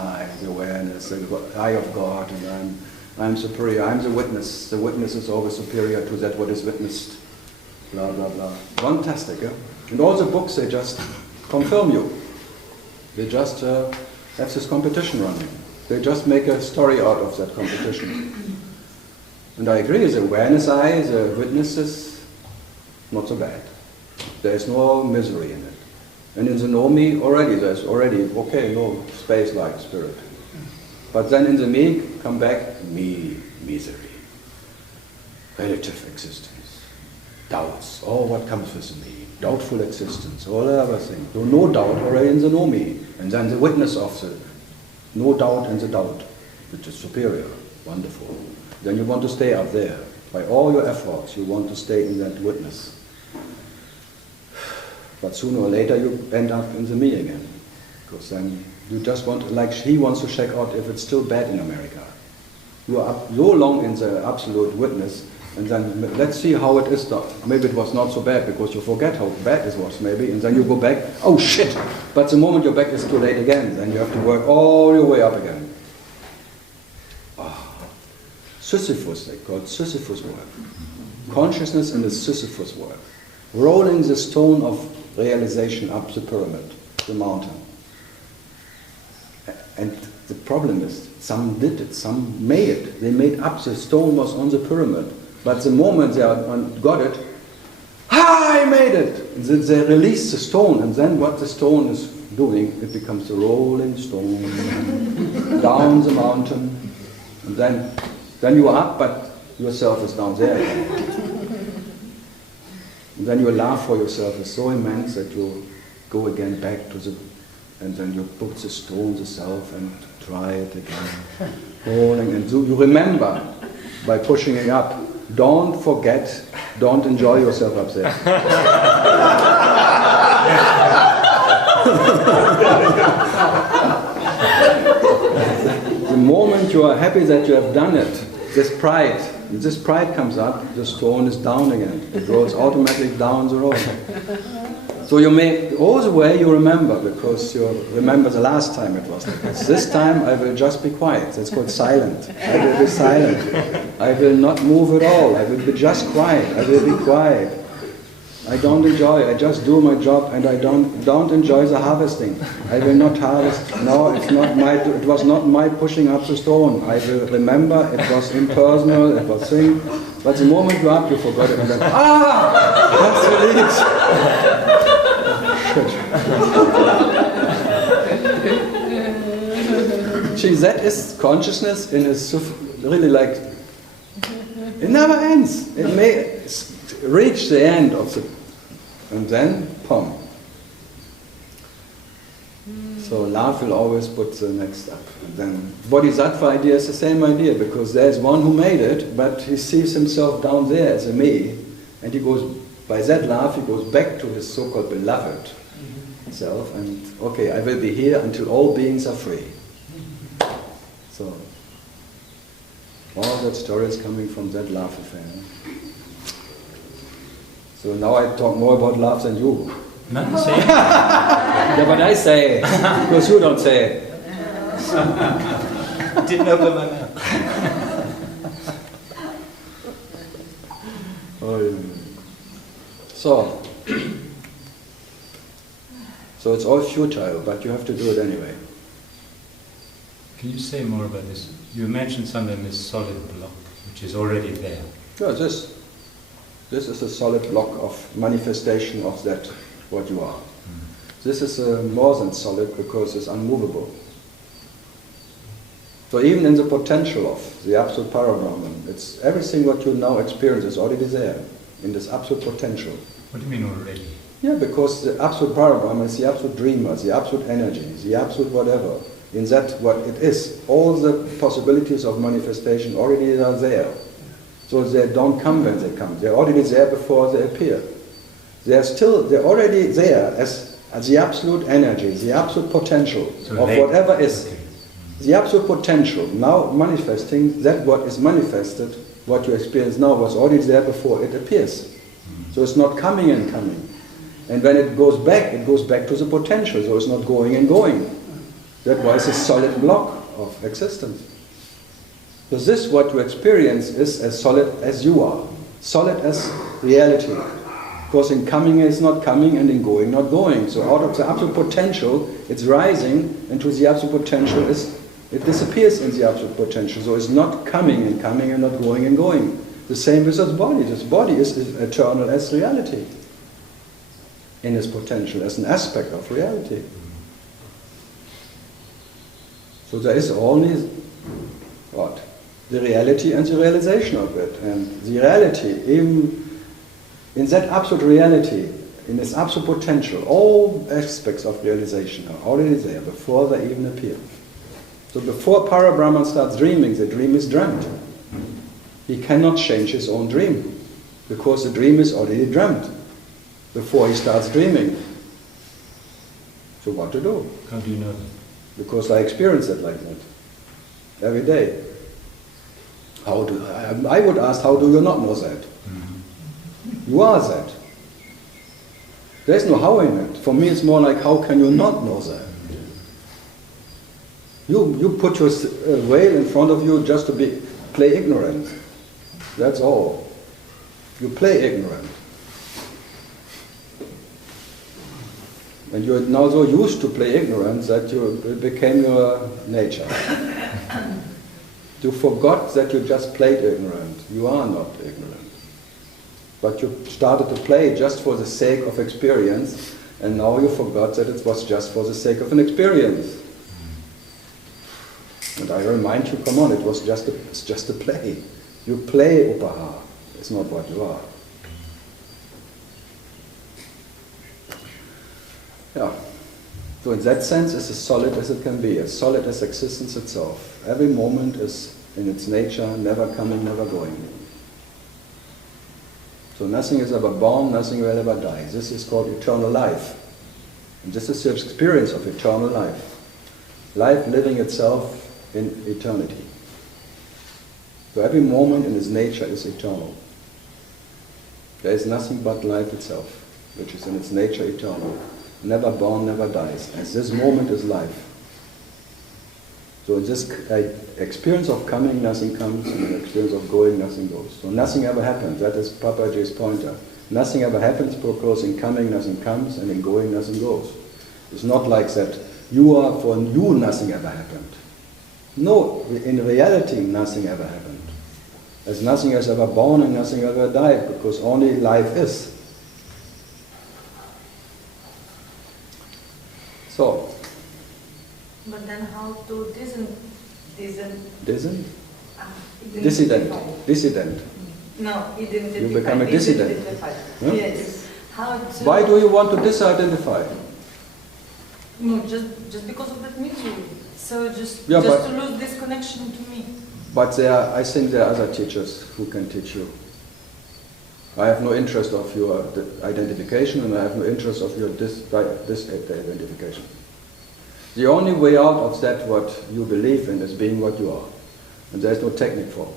the eye of God, and I'm superior, I'm the witness. The witness is always superior to that what is witnessed. Blah, blah, blah. Fantastic, yeah? And all the books, they just confirm you. They just have this competition running. They just make a story out of that competition. And I agree, the awareness eye, the witnesses, not so bad. There's no misery in it. And in the no me, there's already, okay, no space-like spirit. But then in the me, come back, me, misery. Relative existence. Doubts, what comes with me? Doubtful existence, all the other things. So no doubt already in the no me. And then the witness of the no doubt and the doubt, which is superior, wonderful. Then you want to stay up there. By all your efforts, you want to stay in that witness. But sooner or later you end up in the me again. Because then you just want to, like he wants to check out if it's still bad in America. You are up so long in the absolute witness, and then let's see how it is. Maybe it was not so bad because you forget how bad it was maybe, and then you go back, oh shit! But the moment you're back it's too late again, then you have to work all your way up again. Sisyphus, they call it Sisyphus work. Consciousness in the Sisyphus work. Rolling the stone of realization up the pyramid, the mountain. And the problem is, some did it, some made it. They made up, the stone was on the pyramid. But the moment they got it, I made it! They release the stone, and then what the stone is doing, it becomes a rolling stone down the mountain. And then you are up, but yourself is down there again. And then your love for yourself is so immense that you go again back to the, and then you put the stone, the self, and try it again. Rolling, and so you remember by pushing it up. Don't forget, don't enjoy yourself up there. The moment you are happy that you have done it, this pride comes up, the stone is down again. It rolls automatically down the road. So you may, all the way you remember, because you remember the last time it was like this. This time I will just be quiet. That's called silent. I will be silent. I will not move at all. I will be just quiet. I will be quiet. I don't enjoy. I just do my job, and I don't enjoy the harvesting. I will not harvest. No, it was not my pushing up the stone. I will remember it was impersonal, it was thing. But the moment you're up, you forgot it, and then, that's release. See, that is consciousness in a really like, it never ends. It may reach the end of the, and then, pum. So love will always put the next step. And then Bodhisattva idea is the same idea, because there's one who made it, but he sees himself down there as a me, And he goes, by that love, he goes back to his so-called beloved self, and okay, I will be here until all beings are free. So, all that story is coming from that love affair. So now I talk more about love than you. No, say. Yeah, but I say it, because you don't say it. Didn't open my mouth. Oh, yeah. So it's all futile, but you have to do it anyway. Can you say more about this? You mentioned something, this solid block, which is already there. Yeah, this is a solid block of manifestation of that, what you are. This is more than solid because it's unmovable. So even in the potential of the absolute Parabrahman, it's everything what you now experience is already there, in this absolute potential. What do you mean already? Yeah, because the absolute Parabrahman is the absolute dreamer, the absolute energy, the absolute whatever. In that, what it is, all the possibilities of manifestation already are there. So they don't come when they come. They're already there before they appear. They're already there as the absolute energy, the absolute potential of whatever is. Okay. The absolute potential, now manifesting, that what is manifested, what you experience now, was already there before it appears. So it's not coming and coming. And when it goes back to the potential, so it's not going and going. That was a solid block of existence. So this, what you experience, is as solid as you are. Solid as reality. Because in coming is not coming and in going not going. So out of the absolute potential, it's rising into the absolute potential, it disappears in the absolute potential. So it's not coming and not going and going. The same with this body. This body is eternal as reality. In its potential, as an aspect of reality. So there is only what? The reality and the realization of it. And the reality, even in that absolute reality, in its absolute potential, all aspects of realization are already there before they even appear. So before Parabrahman starts dreaming, the dream is dreamt. He cannot change his own dream, because the dream is already dreamt before he starts dreaming. So what to do? How do you know that? Because I experience it like that every day. I would ask, how do you not know that? Mm-hmm. You are that. There's no how in it. For me it's more like, how can you not know that? You put your veil in front of you just to play ignorant. That's all. You play ignorant. And you're now so used to play ignorance that it became your nature. You forgot that you just played ignorant. You are not ignorant. But you started to play just for the sake of experience, and now you forgot that it was just for the sake of an experience. And I remind you, come on, it's just a play. You play upaha. It's not what you are. Yeah. So in that sense, it's as solid as it can be, as solid as existence itself. Every moment is in its nature, never coming, never going. So nothing is ever born, nothing will ever die. This is called eternal life. And this is the experience of eternal life. Life living itself in eternity. So every moment in its nature is eternal. There is nothing but life itself, which is in its nature eternal. Never born, never dies. And this moment is life. So in this experience of coming, nothing comes, and in the experience of going, nothing goes. So nothing ever happens. That is Papaji's pointer. Nothing ever happens because in coming, nothing comes, and in going, nothing goes. It's not like that. You are for you, nothing ever happened. No, in reality, nothing ever happened. As nothing has ever born and nothing ever died, because only life is. So. But then how to Dissident? Dissident. No, identify. You become a dissident. Huh? Yes. How to... Why do you want to disidentify? No, just because of that music. So just to lose this connection to me. But I think there are other teachers who can teach you. I have no interest of your identification, and I have no interest of your this identification. The only way out of that what you believe in is being what you are. And there is no technique for it.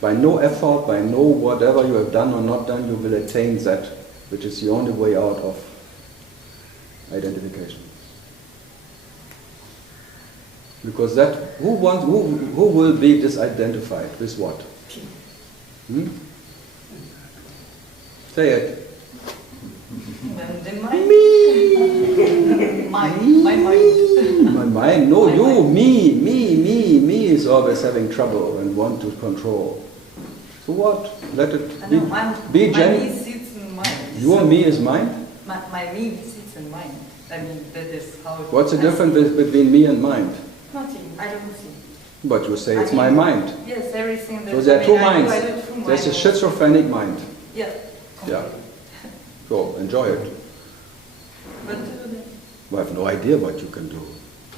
By no effort, by no whatever you have done or not done, you will attain that, which is the only way out of identification. Because that, who will be disidentified with what? Say it. The mind. Me. My mind. My mind. No, you. Me. Me is always having trouble and want to control. So what? Let it be. Be my me sits in mind. Your me is mind? My me sits in mind. I mean, that is how. What's the difference between me and mind? Nothing. I don't see. But you say it's my mind. Yes, everything that. So there are two minds. I do through There's a schizophrenic mind. Yeah. Yeah. So enjoy it. But I have no idea what you can do.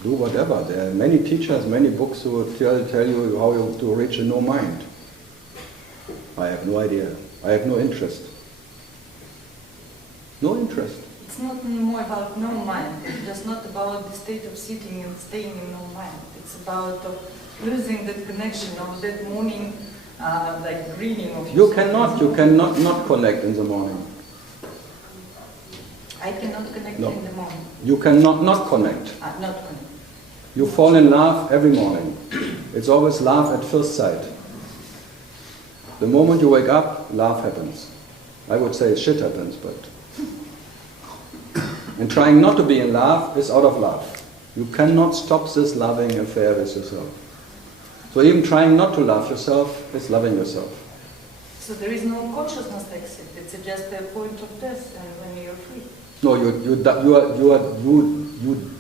Do whatever. There are many teachers, many books who will tell you how to reach a no mind. I have no idea. I have no interest. No interest. it's not more about no mind. It's just not about the state of sitting and staying in no mind. It's about losing that connection of that morning, like greening of You cannot not connect in the morning. I cannot connect in the morning. You cannot not connect. Not connect. You fall in love every morning. It's always love at first sight. The moment you wake up, love happens. I would say shit happens, but... And trying not to be in love is out of love. You cannot stop this loving affair with yourself. So even trying not to love yourself is loving yourself. So there is no consciousness exit. It's just a point of death, and when you're free. No, you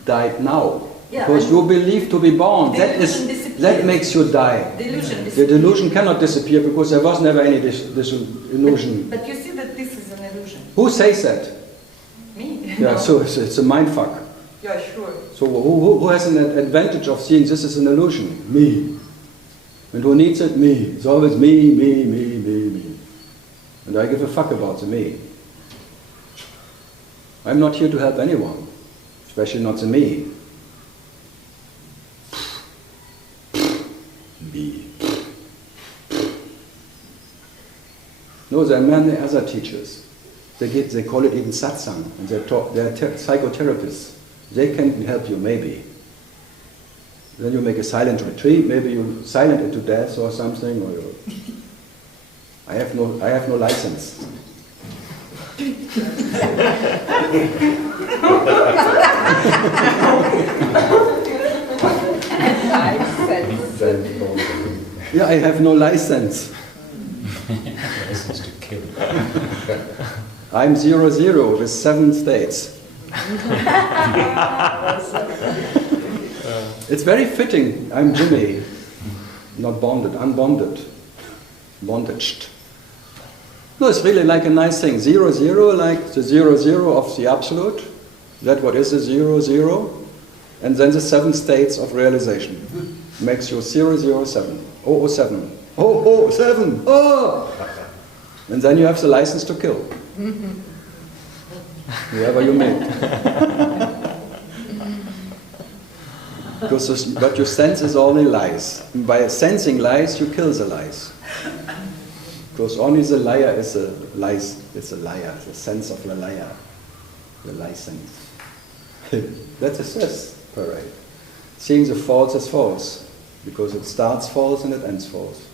died now. Yeah, because you believe to be born. That makes you die. Delusion The delusion cannot disappear because there was never any illusion. But you see that this is an illusion. Who says that? Me. Yeah, No. so it's a mind fuck. Yeah, sure. So who has an advantage of seeing this is an illusion? Me. And who needs it? Me. It's always me. And I give a fuck about the me. I'm not here to help anyone, especially not the me. Me. No, there are many other teachers. They call it even satsang, and they're psychotherapists. They can help you, maybe. Then you make a silent retreat, maybe you silent it to death or something, or you... I have no license. Yeah, I have no license. License to kill. I'm 00 with 7 states. It's very fitting. I'm Jimmy, not bonded, unbonded, bondaged. No, it's really like a nice thing. 00, like the 00 of the absolute. That what is the 00? And then the 7 states of realization. Makes you 007. 007. 007. Oh! And then you have the license to kill. Whoever you meet. Because what you sense is only lies. And by sensing lies, you kill the lies. Because only the liar is a lies. It's a liar. The sense of the liar. The license. That's a success parade. Seeing the false as false. Because it starts false and it ends false.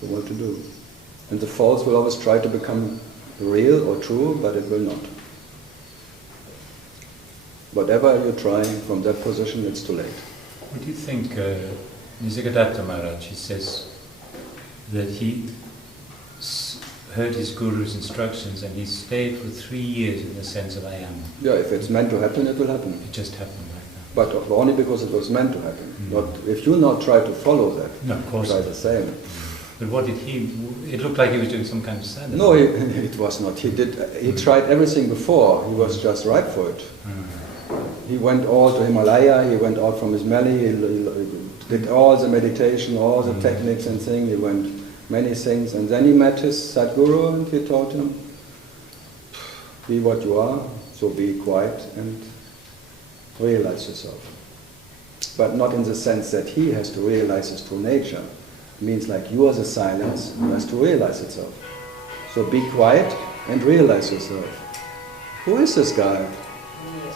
So what to do? And the false will always try to become real or true, but it will not. Whatever you're trying from that position, it's too late. What do you think, Nisargadatta Maharaj, he says that he heard his guru's instructions and he stayed for 3 years in the sense of I am. Yeah, if it's meant to happen, it will happen. It just happened like that. But only because it was meant to happen. Not if you now try to follow that. No, of course try not. the same. But what did he? It looked like he was doing some kind of sadhana. No, it was not. He tried everything before. He was just ripe for it. He went all to Himalaya. He went out from his belly. He did all the meditation, all the techniques and things. He went many things, and then he met his Sadguru and he told him, be what you are, so be quiet and realize yourself. But not in the sense that he has to realize his true nature. It means like you are the silence who has to realize itself. So be quiet and realize yourself. Who is this guy?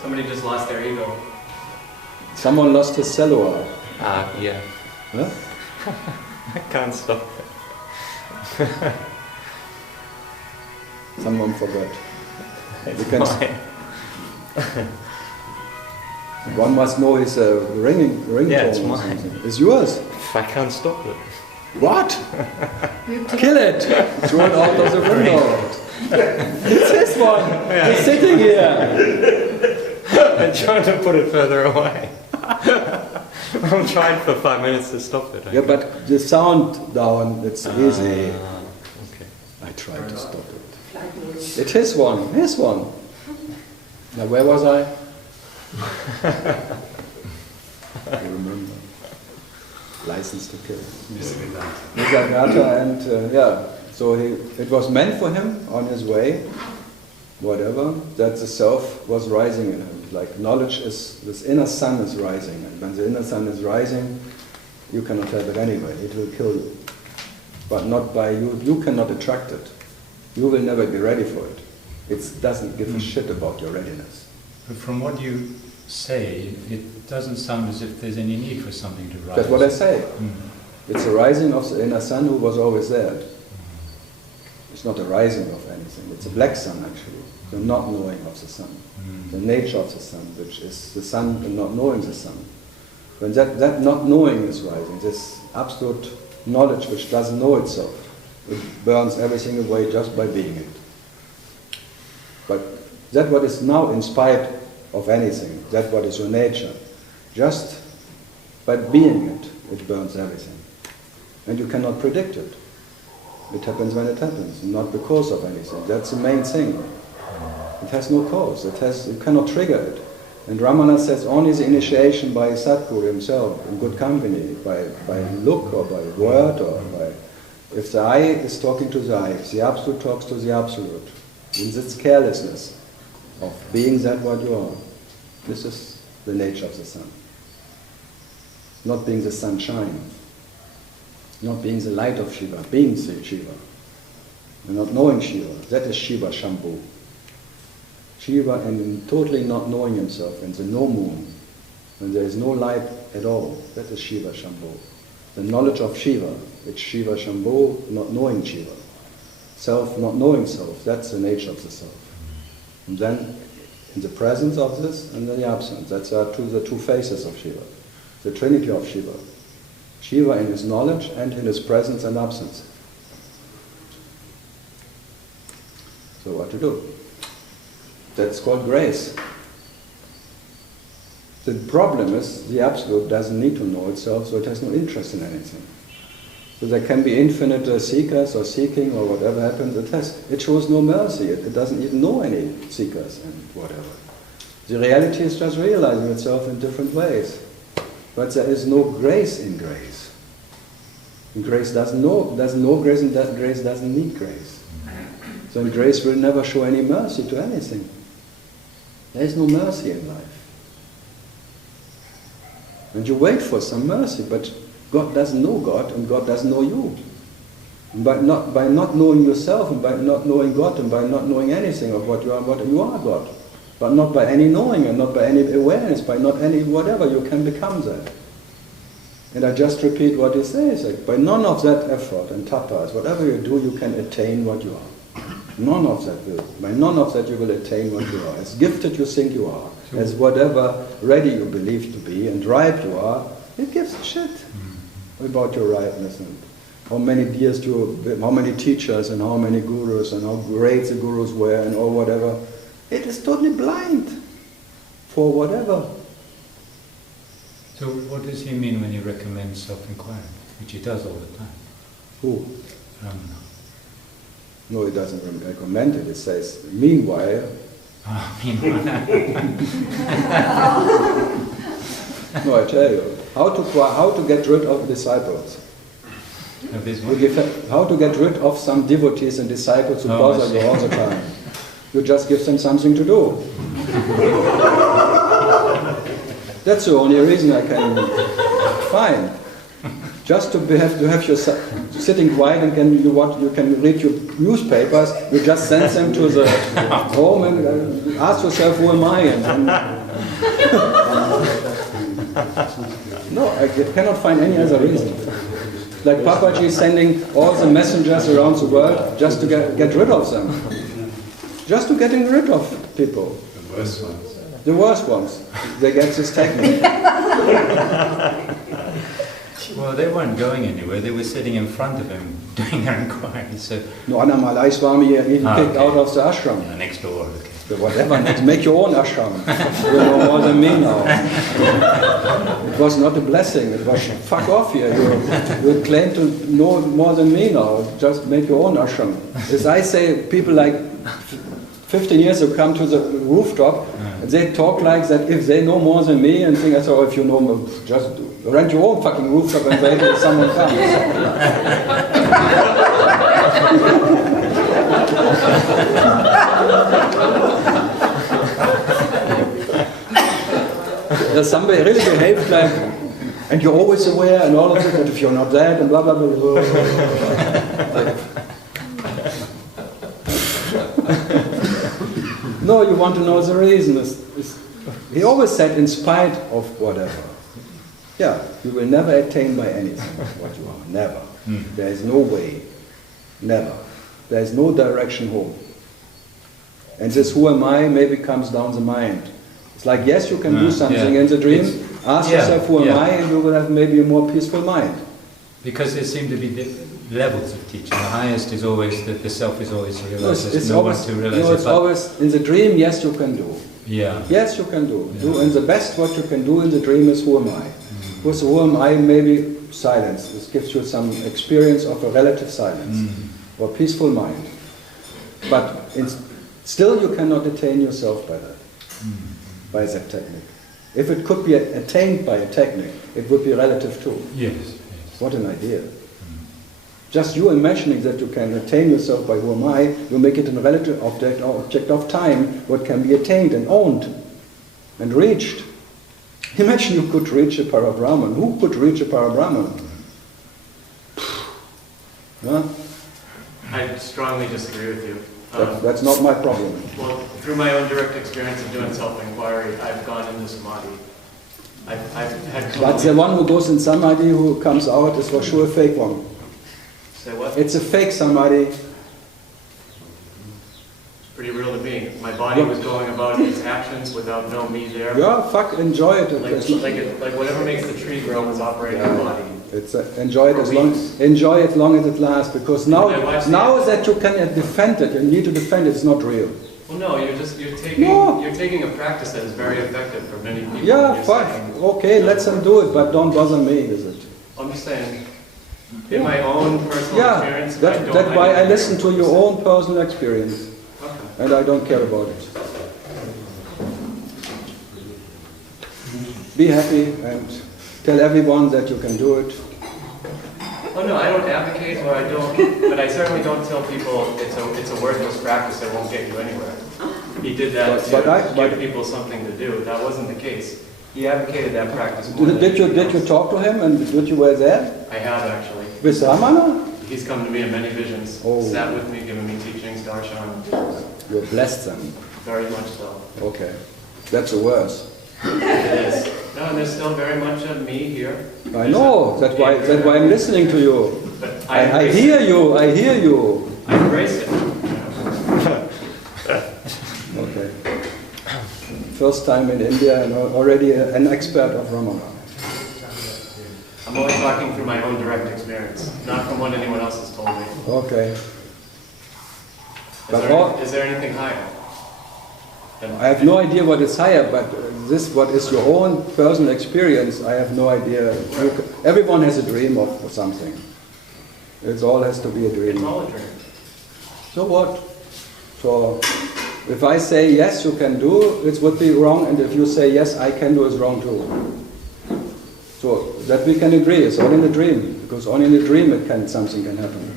Somebody just lost their ego. Someone lost his cellular. Yeah. Huh? I can't stop it. Someone forgot. It's You can mine. One must know his ringtone. Yeah, it's or mine. something. It's yours. I can't stop it. What? Kill it! Throw it out of the window. It's his one. Yeah. He's sitting here. I'm trying to put it further away. I'm trying for 5 minutes to stop it. Yeah, but the sound down, it's easy. Okay. I tried to stop it. It's his one. His one. Now, where was I? I remember. License to kill. Nisargadatta, and so it was meant for him on his way, whatever, that the self was rising in him. Like knowledge is, this inner sun is rising, and when the inner sun is rising, you cannot have it anyway, it will kill you. But not by you, you cannot attract it. You will never be ready for it. It doesn't give a shit about your readiness. But from what you say, it doesn't sound as if there's any need for something to rise. That's what I say. It's a rising of the inner sun who was always there. It's not a rising of anything. It's a black sun, actually. The not knowing of the sun. The nature of the sun, which is the sun and not knowing the sun. When that not knowing is rising, this absolute knowledge which doesn't know itself, it burns everything away just by being it. But that what is now in spite of anything, that what is your nature, just by being it, it burns everything. And you cannot predict it. It happens when it happens, not because of anything. That's the main thing. It has no cause. You cannot trigger it. And Ramana says only the initiation by Sadguru himself, in good company, by look or by word or by... If the I is talking to the I, if the Absolute talks to the Absolute, in this carelessness of being that what you are, this is the nature of the sun. Not being the sunshine, not being the light of Shiva, being the Shiva, and not knowing Shiva, that is Shiva Shambhu. Shiva and totally not knowing himself, and the no moon, when there is no light at all, that is Shiva Shambhu. The knowledge of Shiva, it's Shiva Shambhu, not knowing Shiva. Self, not knowing self, that's the nature of the self. And then, in the presence of this, and then the absence, that's the two faces of Shiva. The trinity of Shiva. Shiva in his knowledge and in his presence and absence. So what to do? That's called grace. The problem is the Absolute doesn't need to know itself, so it has no interest in anything. So there can be infinite seekers or seeking or whatever happens. It shows no mercy. It doesn't even know any seekers and whatever. The reality is just realizing itself in different ways. But there is no grace in grace. And grace doesn't know grace, and that grace doesn't need grace. So grace will never show any mercy to anything. There is no mercy in life. And you wait for some mercy, but God doesn't know God, and God doesn't know you. And by not knowing yourself, and by not knowing God, and by not knowing anything of what you are God. But not by any knowing, and not by any awareness, by not any whatever, you can become that. And I just repeat what he says, like, by none of that effort and tapas, whatever you do, you can attain what you are. None of that will. By none of that you will attain what you are. As gifted you think you are, as whatever ready you believe to be, and ripe you are, it gives a shit about your ripeness and how many years how many teachers and how many gurus and how great the gurus were and or whatever. It is totally blind for whatever. So what does he mean when he recommends self-inquiry, which he does all the time? Who? Ramana. No, it doesn't recommend it. It says, meanwhile. Meanwhile. No, I tell you, how to get rid of disciples. No, there's You one. give, how to get rid of some devotees and disciples who Oh, I bother you see. all the time. You just give them something to do. That's the only reason I can find. Just to have your sitting quiet and you can read your newspapers. You just send them to the home and ask yourself, who am I? No, I cannot find any other reason. Like Papaji sending all the messengers around the world just to get rid of them. Just to getting rid of people. The worst ones. The worst ones. They get this technique. Well, they weren't going anywhere. They were sitting in front of him doing their inquiry. So, No, Annamal, I Swami even kicked out of the ashram. yeah, next door. Okay. But whatever, make your own ashram. You know more than me now. It was not a blessing. It was fuck off here. You claim to know more than me now. Just make your own ashram. As I say, people like 15 years ago come to the rooftop, and they talk like that if they know more than me and think, I thought, if you know more, just rent your own fucking rooftop and wait until someone comes. There's somebody really behaved like, and you're always aware and all of that, but if you're not that and blah blah blah. blah. No, you want to know the reason. He always said, in spite of whatever. Yeah, you will never attain by anything what you are. Never. There is no way. Never. There is no direction home. And this who am I maybe comes down the mind. It's like, yes, you can do something in the dream. Ask yourself, who am I? And you will have maybe a more peaceful mind. Because there seem to be levels of teaching. The highest is always that the self is always realized. There's no one to realize no, it. it's always, in the dream, yes, you can do. Yeah. Yes, you can do. And the best what you can do in the dream is who am I? Because who am I, maybe silence. This gives you some experience of a relative silence or peaceful mind. But still you cannot attain yourself by that, by that technique. If it could be attained by a technique, it would be relative too. Yes. What an idea. Just you imagining that you can attain yourself by who am I, you make it a relative object of time, what can be attained and owned and reached. Imagine you could reach a Parabrahman. Who could reach a Parabrahman? Huh? I strongly disagree with you. That's not my problem. Well, through my own direct experience of doing self-inquiry, I've gone into samadhi. I've had. But the one who goes in samadhi who comes out is for sure a fake one. Say what? It's a fake samadhi. It's pretty real to me. My body was going about its actions without no me there. Yeah, fuck, enjoy it. Like whatever makes the tree grow was operating the body. It's enjoy it as long as it lasts. Because now that you can defend it, you need to defend it. It's not real. Well, no, you're taking a practice that is very effective for many people. Yeah, fine. Okay, let them do it, but don't bother me, is it? I'm just saying, in my own personal experience, that's why I listen to your own personal experience. Okay. And I don't care about it. Be happy and tell everyone that you can do it. Oh no, I don't advocate or I don't, but I certainly don't tell people it's a worthless practice that won't get you anywhere. He did that to give people something to do. That wasn't the case. He advocated that practice more than Did you talk to him and did you were there? I have actually. With Ramana? He's come to me in many visions, sat with me, given me teachings, darshan. You blessed them. Very much so. Okay. That's the worst. It is. No, and there's still very much of me here. I know. That's why I'm listening to you. But I hear you. I hear you. I embrace it. Okay. First time in India and already an expert of Ramana. I'm only talking through my own direct experience, not from what anyone else has told me. Okay. Is there anything higher? I have no idea what is higher, but what is your own personal experience, I have no idea. Everyone has a dream of something. It all has to be a dream. It's all a dream. So what? So if I say yes, you can do, it would be wrong, and if you say yes, I can do, it's wrong too. So So that we can agree, it's all in the dream, because only in the dream something can happen.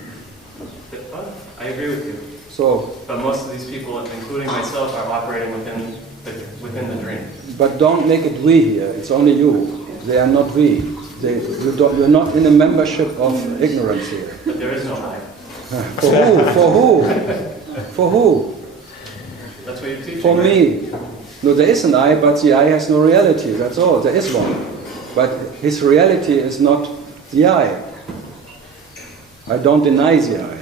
I agree with you. So, but most of these people, including myself, are operating within the dream. But don't make it we here. It's only you. They are not we. You're not in a membership of ignorance here. But there is no I. For who? For who? For who? That's what you're teaching. For me. No, there is an I, but the I has no reality. That's all. There is one. But his reality is not the I. I don't deny the I.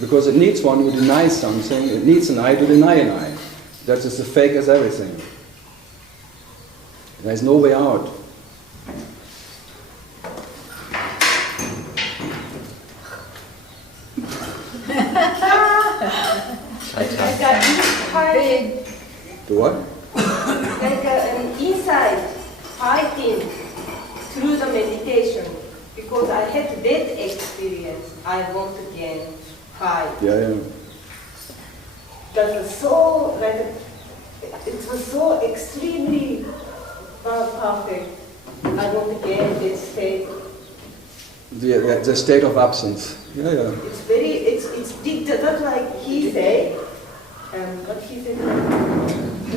Because it needs one who denies something. It needs an I to deny an I. That is as fake as everything. There's no way out. Like an inside, The what? like an inside fighting through the meditation. Because I had that experience, I want to again fight. Yeah. That was so, like, it was so extremely perfect. I want again that state. The state of absence. Yeah. It's very, it's deep, not like he said, what he said.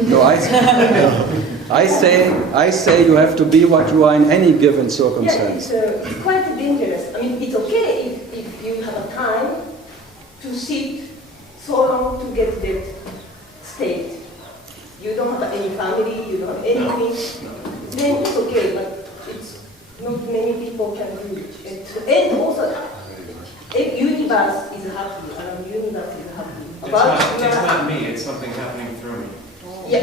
No, I say you have to be what you are in any given circumstance. Yeah, it's quite dangerous. I mean, it's okay if you have a time to sit so long to get that state. You don't have any family, you don't have anything, then it's okay, but it's not many people can do it. And also, the universe is happy, and the universe is happy. It's not me, it's something happening through me. Yeah.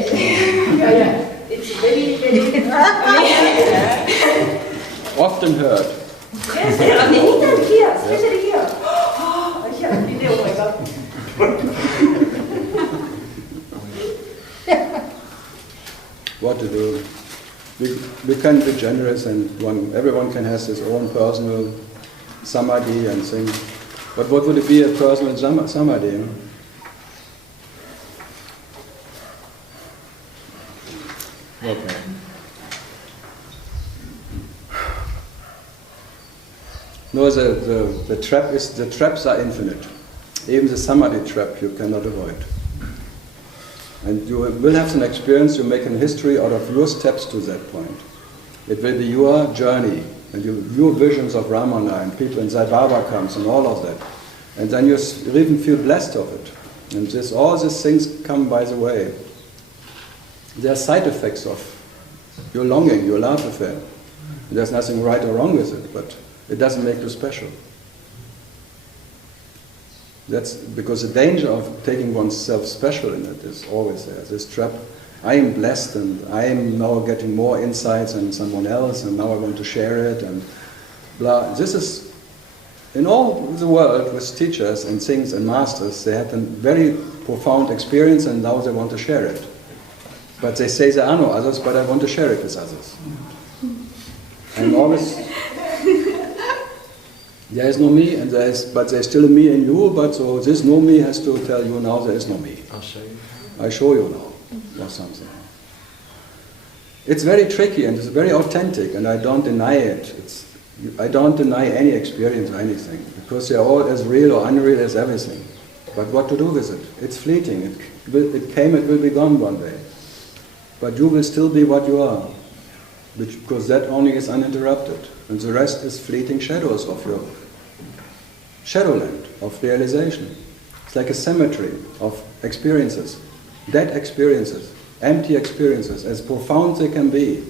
It's very, very, Often heard. Yes, anytime here, especially here. I hear a video, oh my God. What to do? We can be generous, and everyone can have his own personal samadhi and thing. But what would it be, a personal samadhi? Okay. No, the traps are infinite. Even the samadhi trap you cannot avoid. And you will have an experience, you make a history out of your steps to that point. It will be your journey, and your visions of Ramana, and people, and Sai Baba comes, and all of that. And then you even feel blessed of it. And all these things come by the way. They are side effects of your longing, your love affair. There's nothing right or wrong with it, but it doesn't make you special. That's because the danger of taking oneself special in it is always there. This trap, I am blessed and I am now getting more insights than someone else, and now I want to share it, and blah. This is, in all the world with teachers and things and masters, they had a very profound experience and now they want to share it. But they say there are no others, but I want to share it with others. And always, there is no me, but there is still a me in you, but so this no me has to tell you now there is no me. I'll show you. I show you now, or something. It's very tricky and it's very authentic, and I don't deny it. I don't deny any experience or anything, because they are all as real or unreal as everything. But what to do with it? It's fleeting. It came, it will be gone one day. But you will still be what you are, because that only is uninterrupted. And the rest is fleeting shadows of your shadowland, of realization. It's like a cemetery of experiences, dead experiences, empty experiences, as profound they can be.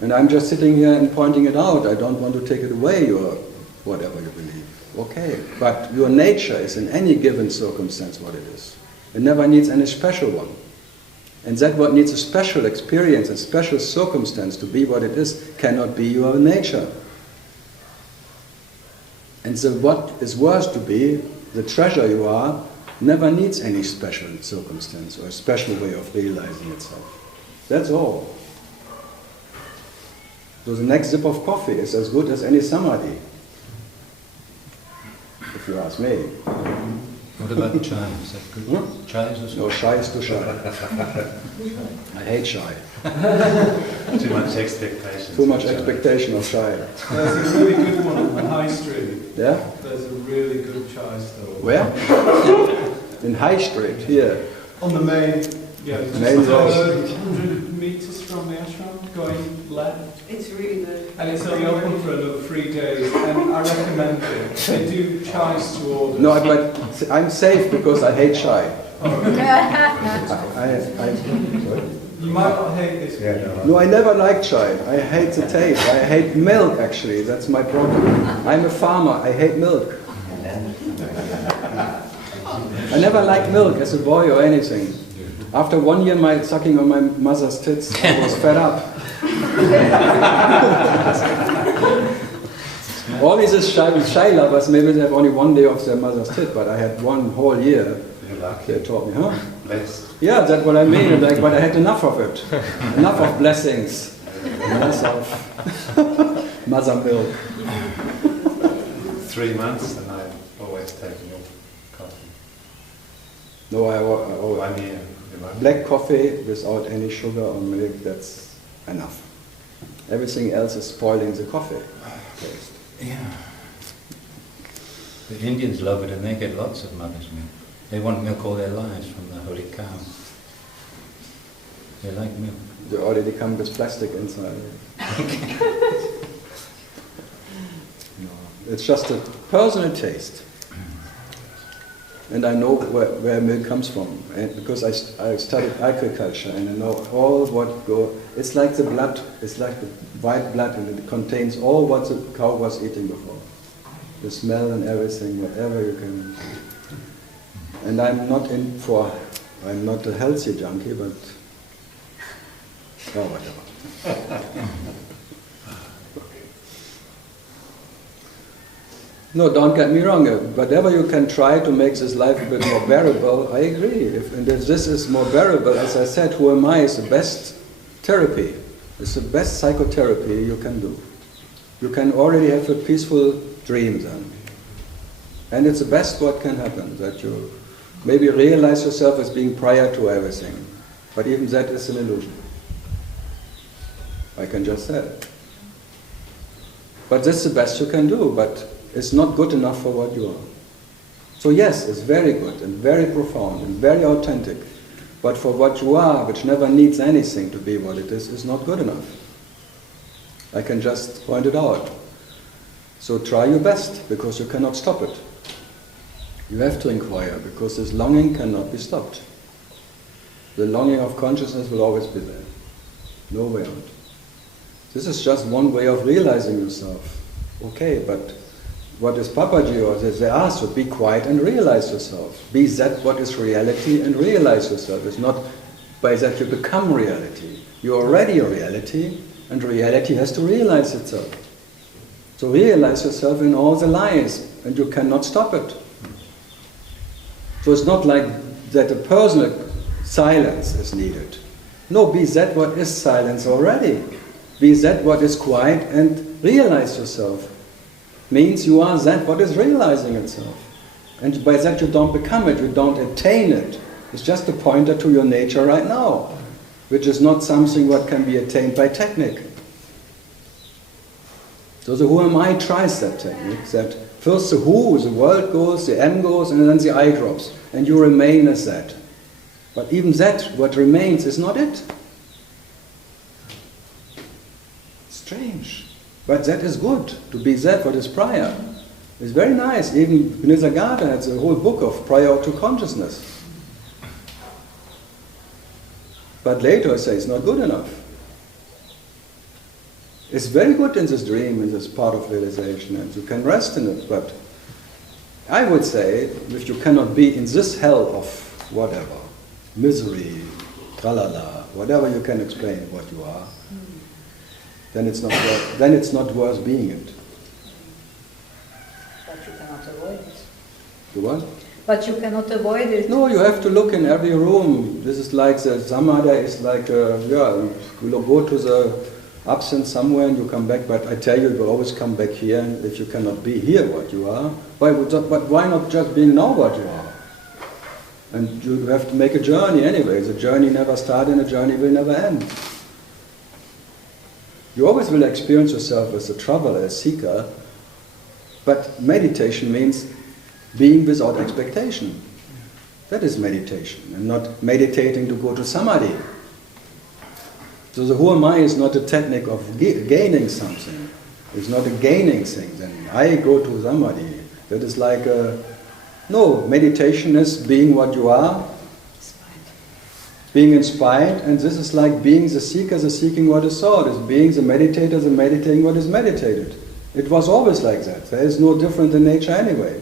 And I'm just sitting here and pointing it out. I don't want to take it away, your whatever you believe. Okay, but your nature is in any given circumstance what it is. It never needs any special one. And that what needs a special experience, a special circumstance to be what it is, cannot be your nature. And so what is worth to be, the treasure you are, never needs any special circumstance or a special way of realizing itself. That's all. So the next sip of coffee is as good as any samadhi, if you ask me. What about chai? Is that good? Chai is also... No, shy is too shy. I hate shy. Too much expectation. Too much expectation of shy. There's a really good one on the high street. Yeah? There's a really good chai store. Where? In High Street, here. On the main, yeah, just Main road. 100 meters from the ashram, going left. It's really good. And it's only open for another 3 days, and I recommend it. They do chais to order. No, but I'm safe because I hate shy. You might not hate this one. No, I never liked chai. I hate the taste. I hate milk, actually. That's my problem. I'm a farmer. I hate milk. I never liked milk as a boy or anything. After 1 year sucking on my mother's tits, I was fed up. All these shy lovers, maybe they have only 1 day of their mother's tit, but I had 1 whole year. They taught me, huh? Yeah, that's what I mean. Like, but I had enough of it. Enough of blessings. Enough of mother milk. 3 months and I've always taken your coffee. No, black coffee without any sugar or milk, that's enough. Everything else is spoiling the coffee taste. Yeah. The Indians love it and they get lots of mother's milk. They want milk all their lives from the holy cow. They like milk. They already come with plastic inside. No, it's just a personal taste. And I know where milk comes from, and because I studied agriculture and I know all what it's like the blood, it's like the white blood, and it contains all what the cow was eating before. The smell and everything, whatever you can. And I'm not a healthy junkie, but whatever. No, don't get me wrong. Whatever you can try to make this life a bit more bearable, I agree. If this is more bearable, as I said, who am I is the best therapy. It's the best psychotherapy you can do. You can already have a peaceful dream then. And it's the best what can happen, that you maybe realize yourself as being prior to everything. But even that is an illusion. I can just say it. But that's the best you can do, but it's not good enough for what you are. So yes, it's very good and very profound and very authentic. But for what you are, which never needs anything to be what it is not good enough. I can just point it out. So try your best, because you cannot stop it. You have to inquire, because this longing cannot be stopped. The longing of consciousness will always be there. No way out. This is just one way of realizing yourself. Okay, but what is Papaji, or they ask you, be quiet and realize yourself. Be that what is reality and realize yourself. It's not by that you become reality. You're already a reality, and reality has to realize itself. So realize yourself in all the lies, and you cannot stop it. So it's not like that a personal silence is needed. No, be that what is silence already. Be that what is quiet and realize yourself. Means you are that what is realizing itself. And by that you don't become it, you don't attain it. It's just a pointer to your nature right now, which is not something what can be attained by technique. So the who am I tries that technique, that first the who, the world goes, the M goes, and then the I drops. And you remain as that. But even that, what remains, is not it. Strange. But that is good, to be that what is prior. It's very nice. Even Nisargadatta has a whole book of prior to consciousness. But later I say it's not good enough. It's very good in this dream, in this part of realization, and you can rest in it, but I would say, if you cannot be in this hell of whatever, misery, tralala, whatever you can explain what you are, then it's not worth being it. But you cannot avoid it. You what? But you cannot avoid it. No, you have to look in every room. This is like the samadhi is like, you go to the absence somewhere and you come back, but I tell you, you will always come back here, and if you cannot be here what you are, but why not just being now what you are? And you have to make a journey anyway. The journey never starts and the journey will never end. You always will experience yourself as a traveler, a seeker, but meditation means being without expectation. That is meditation, and not meditating to go to samadhi. So the who am I is not a technique of gaining something. It's not a gaining thing. Then I go to samadhi. That is like no, meditation is being what you are, being inspired, and this is like being the seeker, the seeking what is sought. It's being the meditator, the meditating what is meditated. It was always like that. There is no different in nature anyway.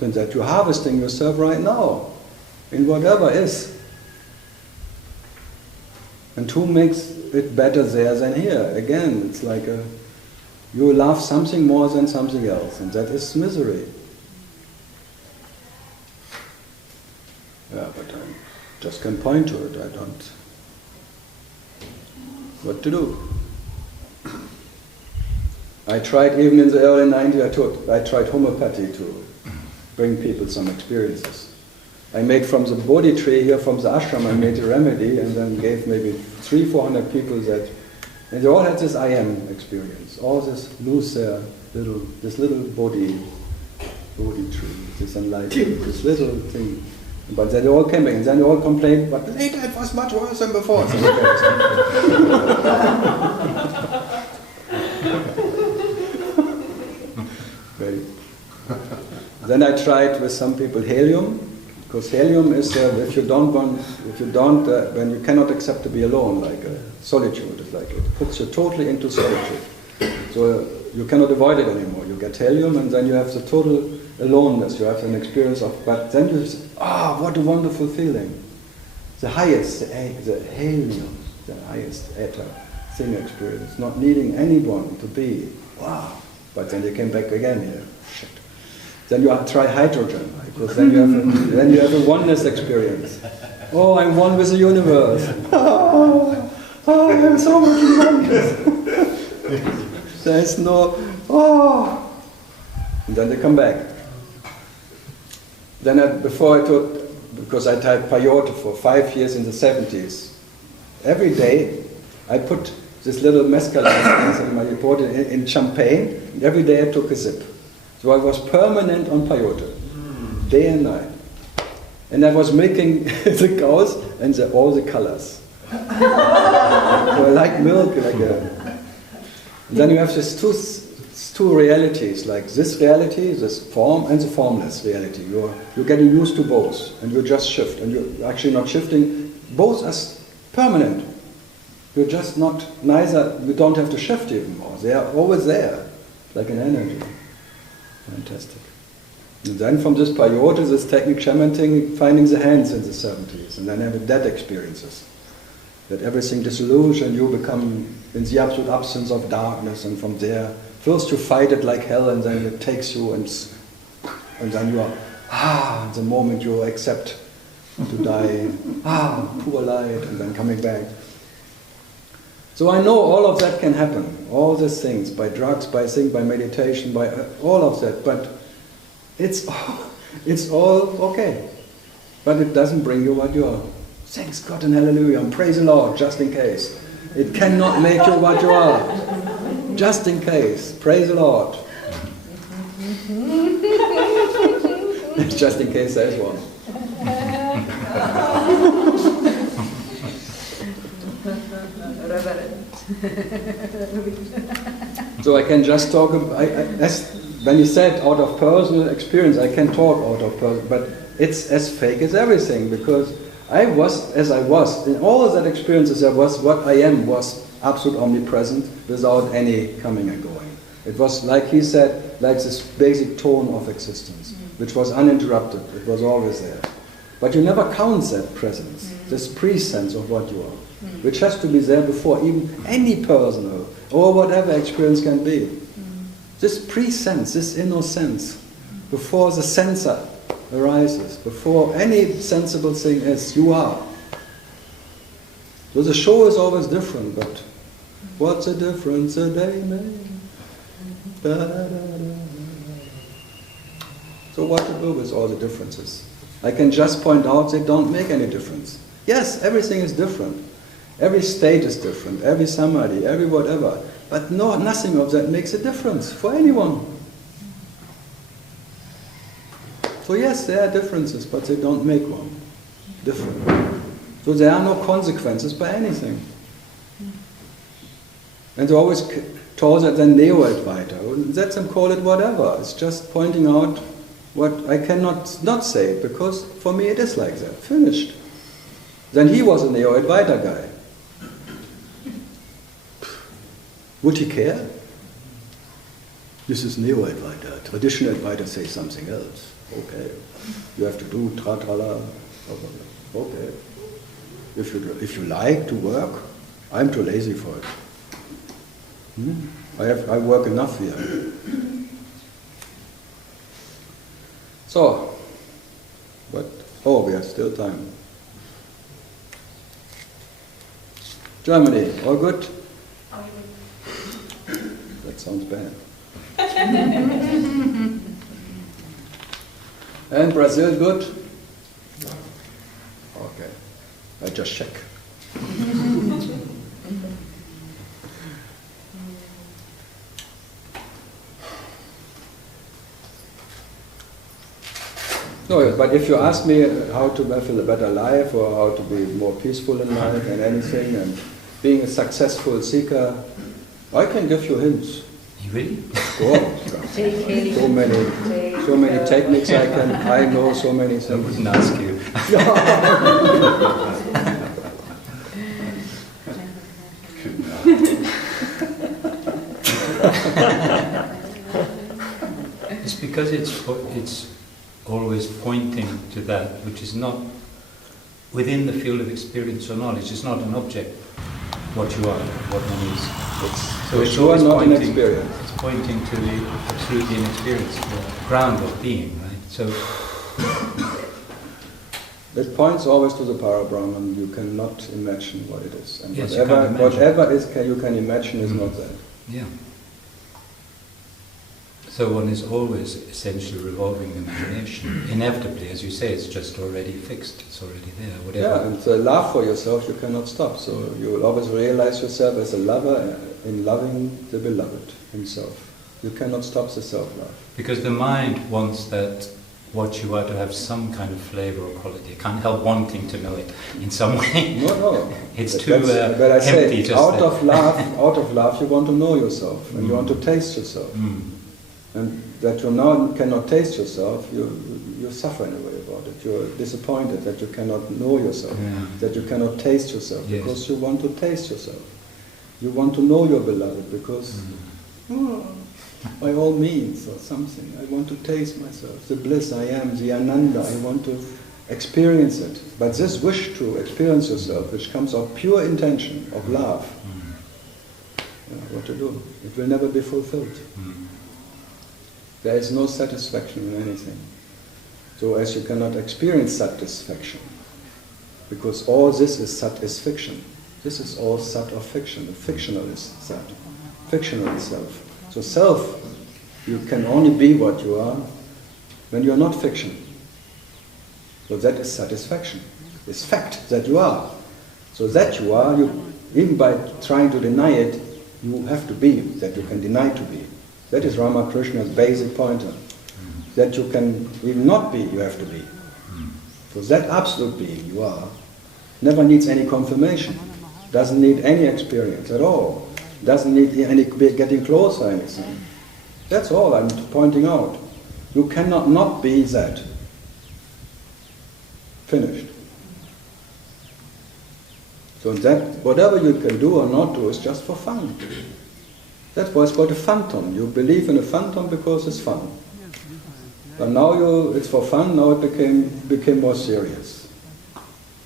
Than that you're harvesting yourself right now, in whatever is. And who makes it better there than here? Again, it's like you love something more than something else, and that is misery. Yeah, but I just can point to it. I don't. What to do? I tried even in the early 90s. I tried homeopathy to bring people some experiences. I made from the Bodhi tree here, from the ashram, I made a remedy, and then gave maybe 300-400 people that, and they all had this I am experience. All this loose, this little Bodhi tree, this enlightenment, this little thing. But then they all came back, and then they all complained, but later it was much worse than before. Right. Then I tried with some people helium, because helium is when you cannot accept to be alone, like solitude, it's like it puts you totally into solitude. So you cannot avoid it anymore. You get helium, and then you have the total aloneness. You have an experience of, but then you say, what a wonderful feeling. The highest, the helium, the highest ether thing experience, not needing anyone to be. Wow. But then they came back again here. Shit. Then you try hydrogen, because then you have a oneness experience. Oh, I'm one with the universe. I'm so much oneness. There's no, and then they come back. Then before I taught, because I taught peyote for 5 years in the 70s, every day I put this little mescaline in my report in champagne, and every day I took a sip. So I was permanent on peyote, day and night. And I was making the cows and all the colors. So I like milk, then you have these two realities, like this reality, this form, and the formless reality. You're getting used to both, and you just shift, and you're actually not shifting. Both as permanent. You're just not, you don't have to shift even more. They are always there, like an energy. Fantastic. And then from this peyote, this technique shaman thing, finding the hands in the 70s, and then having that experiences. That everything dissolves and you become in the absolute absence of darkness, and from there, first you fight it like hell, and then it takes you, and then you are, the moment you accept to die, poor light, and then coming back. So I know all of that can happen, all these things, by drugs, by meditation, by all of that, but it's all okay. But it doesn't bring you what you are. Thanks God and hallelujah, and praise the Lord, just in case. It cannot make you what you are. Just in case, praise the Lord. Just in case there's one. So I can just talk, when you said out of personal experience, I can talk out of personal, but it's as fake as everything, because I was as I was. In all of that experiences, what I am was absolute omnipresent without any coming and going. It was, like he said, like this basic tone of existence, which was uninterrupted. It was always there. But you never count that presence, this pre-sense of what you are, which has to be there before even any personal or whatever experience can be. This pre-sense, this inner sense, before the sensor arises, before any sensible thing is, you are. So the show is always different, but what's the difference a day made? Da, da, da, da. So what to do with all the differences? I can just point out they don't make any difference. Yes, everything is different. Every state is different, every samadhi, every whatever. But no, nothing of that makes a difference for anyone. So yes, there are differences, but they don't make one different. So there are no consequences by anything. And they always told that the Neo-Advaita, let them call it whatever. It's just pointing out what I cannot not say it, because for me it is like that, finished. Then he was a Neo-Advaita guy. Would he care? This is Neo-Advaita. Traditional Advaita says something else. Okay. You have to do tra-tra-la. Okay. If you like to work, I'm too lazy for it. I work enough here. So, we have still time. Germany, all good? That sounds bad. And Brazil, good? Okay, I just check. No, but if you ask me how to have a better life or how to be more peaceful in life and anything, and being a successful seeker, I can give you hints. Really? Oh, so many techniques I know so many things. I wouldn't ask you. It's because it's always pointing to that which is not within the field of experience or knowledge. It's not an object, what you are, what one is. So it's always not pointing, an experience. It's pointing to the absolutely inexperienced, the ground of being, right? So it points always to the Parabrahman. You cannot imagine what it is. And yes, whatever you can imagine is not that. Yeah. So one is always essentially revolving the imagination. Inevitably, as you say, it's just already fixed, it's already there, whatever. Yeah, and the love for yourself you cannot stop. So you will always realize yourself as a lover in loving the beloved himself. You cannot stop the self-love. Because the mind wants that what you are to have some kind of flavor or quality. It can't help wanting to know it in some way. No. It's too but I empty. Say, out of love you want to know yourself and you want to taste yourself. And that you now cannot taste yourself, you suffer in a way about it. You're disappointed that you cannot know yourself, that you cannot taste yourself, because you want to taste yourself. You want to know your beloved because, by all means or something, I want to taste myself, the bliss I am, the ananda, I want to experience it. But this wish to experience yourself, which comes of pure intention, of love, what to do? It will never be fulfilled. There is no satisfaction in anything. So as you cannot experience satisfaction, because all this is sat is fiction. This is all sat of fiction. The fictional is sat. Fictional is self. So self, you can only be what you are when you are not fiction. So that is satisfaction. It's fact that you are. So that you are, even by trying to deny it, you have to be that you can deny to be. That is Ramakrishna's basic pointer. That you can even not be, you have to be. So that absolute being you are never needs any confirmation, doesn't need any experience at all, doesn't need any getting close or anything. That's all I'm pointing out. You cannot not be that. Finished. So that whatever you can do or not do is just for fun. That's why it's called a phantom. You believe in a phantom because it's fun. But now it's for fun, now it became more serious.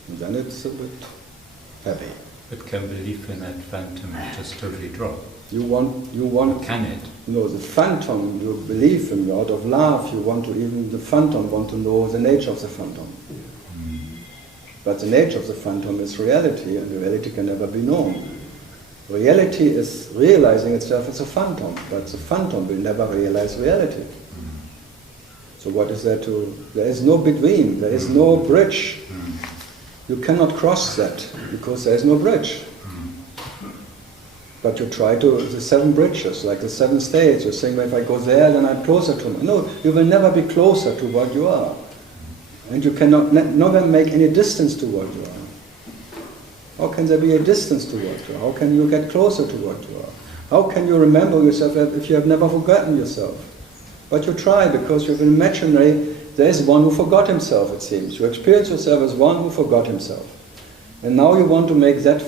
And then it's a bit heavy. But can belief in that phantom just totally drop? You want can it? No, the phantom, you believe in, out of love, the phantom want to know the nature of the phantom. But the nature of the phantom is reality, and the reality can never be known. Reality is realizing itself as a phantom, but the phantom will never realize reality. So what is there to... There is no between, there is no bridge. You cannot cross that, because there is no bridge. But you try to, the 7 bridges, like the 7 states, you think, well, if I go there, then I'm closer to... No, you will never be closer to what you are. And you cannot never make any distance to what you are. How can there be a distance to what you are? How can you get closer to what you are? How can you remember yourself if you have never forgotten yourself? But you try, because you have an imaginary, there is one who forgot himself, it seems. You experience yourself as one who forgot himself. And now you want to make that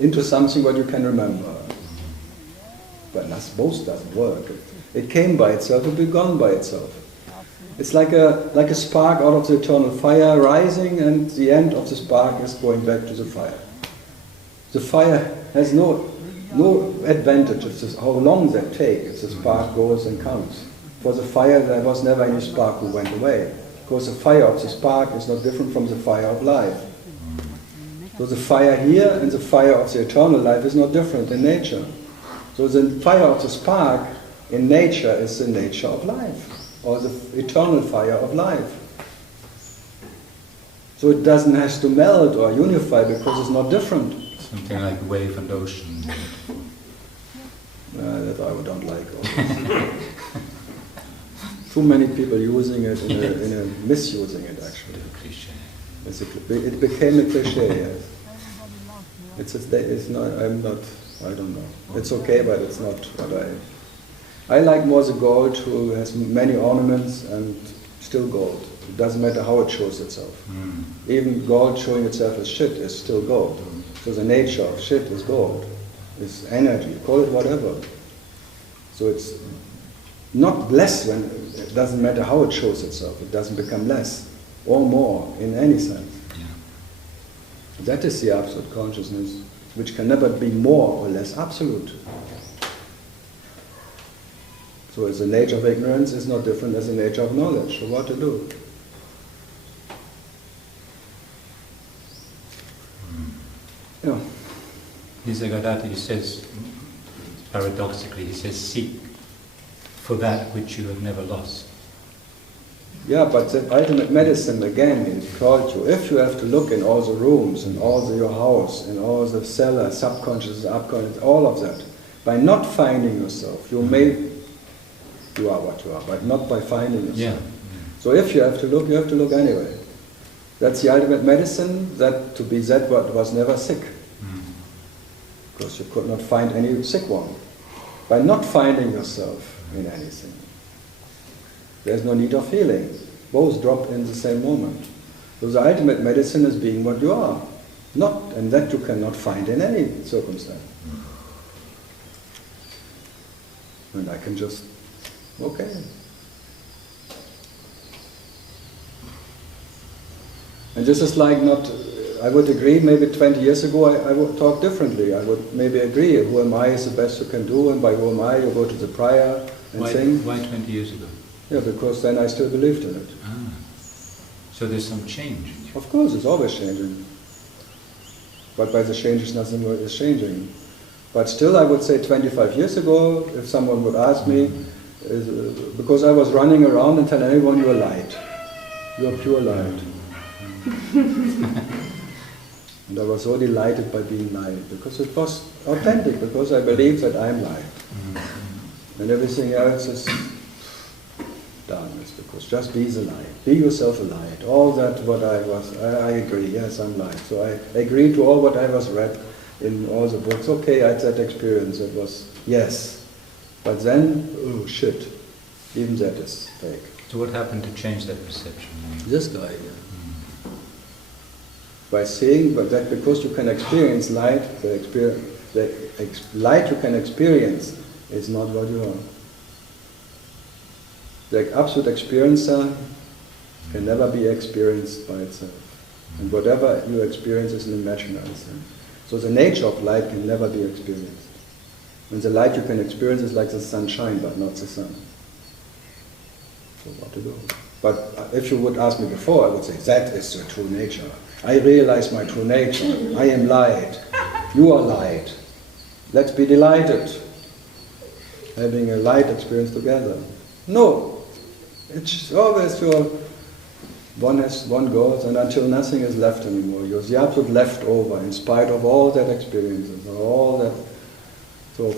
into something what you can remember. But both doesn't work. It came by itself, it will be gone by itself. It's like a spark out of the eternal fire rising, and the end of the spark is going back to the fire. The fire has no advantage of how long that takes if the spark goes and comes. For the fire, there was never any spark who went away, because the fire of the spark is not different from the fire of life. So the fire here and the fire of the eternal life is not different in nature. So the fire of the spark in nature is the nature of life, or the eternal fire of life. So it doesn't have to melt or unify, because it's not different. Something like wave and ocean. That I don't like. Too many people using it in a misusing it, actually. It became a cliche, yes. It's not, I don't know. It's okay, but it's not what I like more the gold who has many ornaments and still gold. It doesn't matter how it shows itself. Even gold showing itself as shit is still gold. So the nature of shit is gold. It's energy, call it whatever. So it's not less when it doesn't matter how it shows itself. It doesn't become less or more in any sense. That is the absolute consciousness, which can never be more or less absolute. So the nature of ignorance is not different as the nature of knowledge. So what to do? Yeah. Nisargadatta says, paradoxically, he says, seek for that which you have never lost. Yeah, but the ultimate medicine again is called you. If you have to look in all the rooms, in all your house, in all the cellar, subconscious, upconscious, all of that, by not finding yourself, you are what you are, but not by finding yourself. Yeah. So if you have to look anyway. That's the ultimate medicine, that to be that what was never sick. Because you could not find any sick one. By not finding yourself in anything, there's no need of healing. Both drop in the same moment. So the ultimate medicine is being what you are. And that you cannot find in any circumstance. And I can just, okay. And this is like not, I would agree maybe 20 years ago I would talk differently. I would maybe agree, who am I is the best you can do, and by who am I you go to the prior and sing. Why 20 years ago? Yeah, because then I still believed in it. So there's some change. Of course, it's always changing. But by the changes, nothing is changing. But still, I would say 25 years ago, if someone would ask me, because I was running around and telling everyone you are light. You are pure light. And I was so delighted by being light, because it was authentic, because I believe that I am light. And everything else is done. It's because just be the light. Be yourself a light. All that what I was, I agree, yes, I'm light. So I agree to all what I was read in all the books. Okay, I had that experience. It was, yes. But then, oh shit, even that is fake. So what happened to change that perception? This guy, yeah. By saying that because you can experience light, the light you can experience is not what you are. The absolute experiencer can never be experienced by itself. And whatever you experience is an imaginary thing. So the nature of light can never be experienced. And the light you can experience is like the sunshine, but not the sun. So what to do? But if you would ask me before, I would say, that is the true nature. I realize my true nature. I am light. You are light. Let's be delighted. Having a light experience together. No. It's always one goes, and until nothing is left anymore. You're the absolute leftover, in spite of all that experiences, all that. So,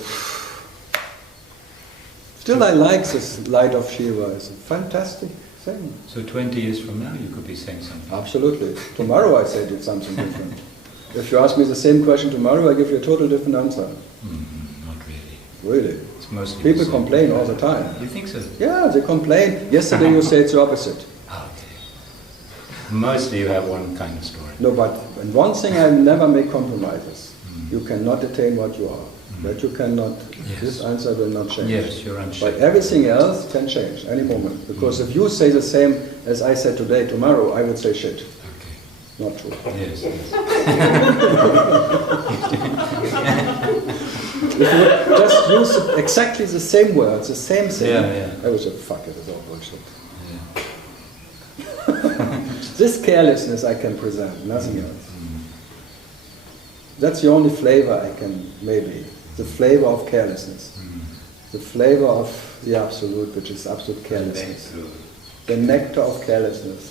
still, I like this light of Shiva. It's a fantastic thing. So 20 years from now, you could be saying something. Absolutely. Tomorrow, I say it's something different. If you ask me the same question tomorrow, I give you a total different answer. Not really. Really. It's mostly People complain all the time. You think so? Yeah, they complain. Yesterday you say it's the opposite. Okay. Mostly you have one kind of story. No, but in one thing I never make compromises. You cannot attain what you are. That you cannot, this answer will not change. Yes, you're unchanged. But everything else can change any moment. Because if you say the same as I said today, tomorrow, I would say shit. Okay. Not true. Yes. If you would just use exactly the same words, the same thing, Yeah. I would say, fuck it, it's all bullshit. This carelessness I can present, nothing else. That's the only flavor I can, maybe. The flavor of carelessness. The flavor of the absolute, which is absolute carelessness. The nectar of carelessness.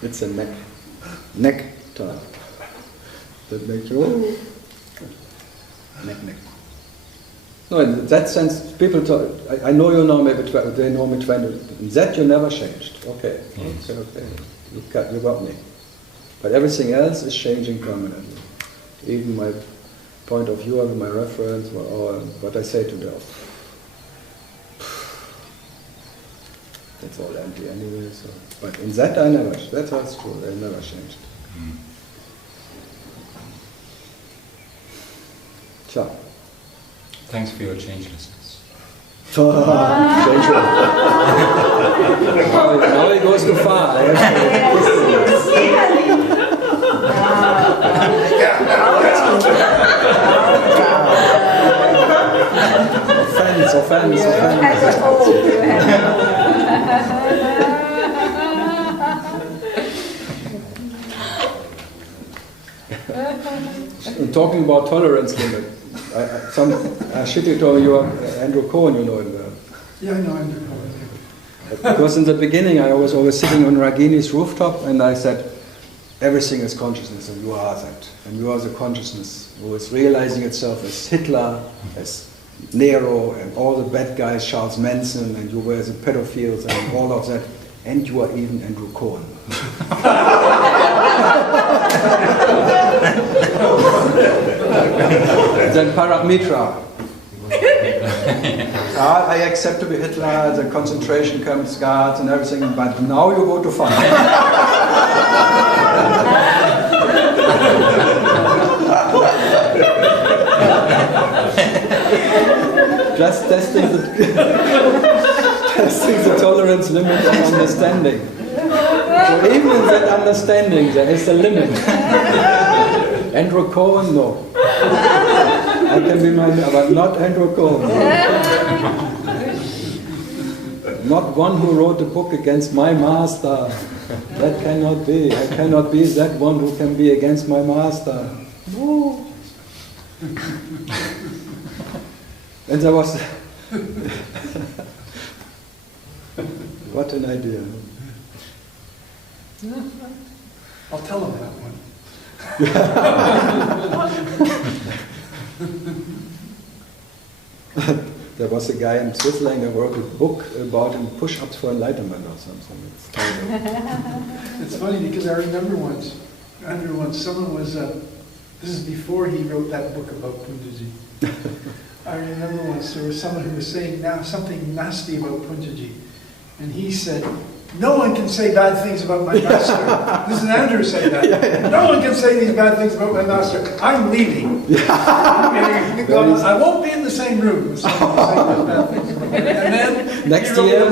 It's a nectar. That makes you, neck. No, in that sense, people talk, I know you know me, they know me 20, in that you never changed. Okay, Yes. okay. You got me. But everything else is changing permanently. Even my point of view, my reference, or what I say to them. That's all empty anyway. So. But in that I never, that's true, I never changed. So. Thanks for your changelessness. Now it goes too far. Offense. And talking about tolerance limit, Shitty told me you are Andrew Cohen, you know him well. Yeah, I know Andrew Cohen. Because in the beginning I was always sitting on Ragini's rooftop and I said, everything is consciousness and you are that. And you are the consciousness who is realizing itself as Hitler, as Nero and all the bad guys, Charles Manson, and you were the pedophiles and all of that. And you are even Andrew Cohen. Then Paramitra. I accept to be Hitler, the concentration camps, guards and everything, but now you go to fun. Just testing the tolerance limit and understanding. So even in that understanding, there is a limit. Andrew Cohen, no. I can be but not Andrew Cohen. Not one who wrote a book against my master. That cannot be. I cannot be that one who can be against my master. No. And there was... What an idea. I'll tell him that one. There was a guy in Switzerland who wrote a book about push-ups for enlightenment or something. It's funny because I remember once, someone was, this is before he wrote that book about Punjaji. I remember once there was someone who was saying now something nasty about Punjaji. And he said, no one can say bad things about my master. This is Andrew saying that. No one can say these bad things about my master. I'm leaving. I won't be in the same room with someone saying those bad things about me. And then next year,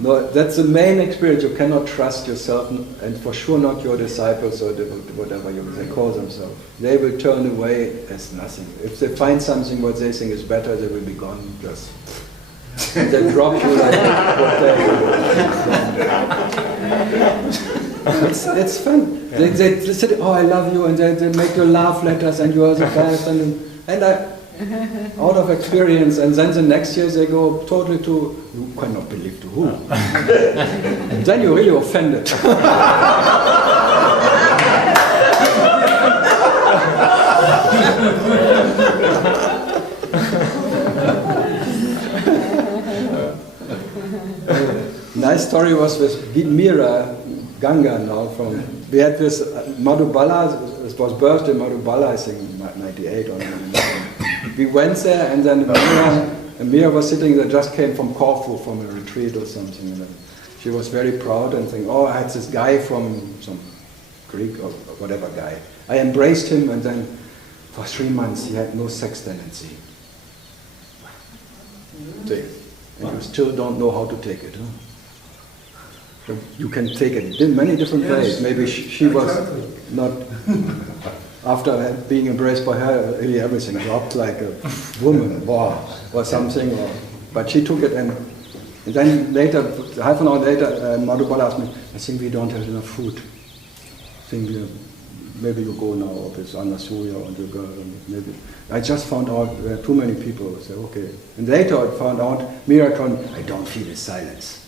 No, that's the main experience. You cannot trust yourself, and for sure not your disciples or whatever they call themselves. They will turn away as nothing. If they find something what they think is better, they will be gone. Just and they drop you like what they. It's fun. They say, oh, I love you, and they make you love letters, and you are the best, and I, out of experience, and then the next year they go totally to, you cannot believe to who. And then you're really offended. Nice story was with Mira Ganga now from, we had this Madhubala, it was birthday Madhubala, I think 98 or 99. We went there and then Mira was sitting there, just came from Corfu from a retreat or something. And she was very proud and saying, oh, I had this guy from some Greek or whatever guy. I embraced him and then for 3 months he had no sex tendency. And you still don't know how to take it, huh? You can take it in many different ways. Maybe she was not, after being embraced by her, really everything dropped like a woman or something. But she took it and then later, half an hour later, Madhubala asked me, I think we don't have enough food. I think maybe you go now, or it's Anasuya, or you go, maybe. I just found out there are too many people. I said, okay. And later I found out, Mira told me, I don't feel his silence.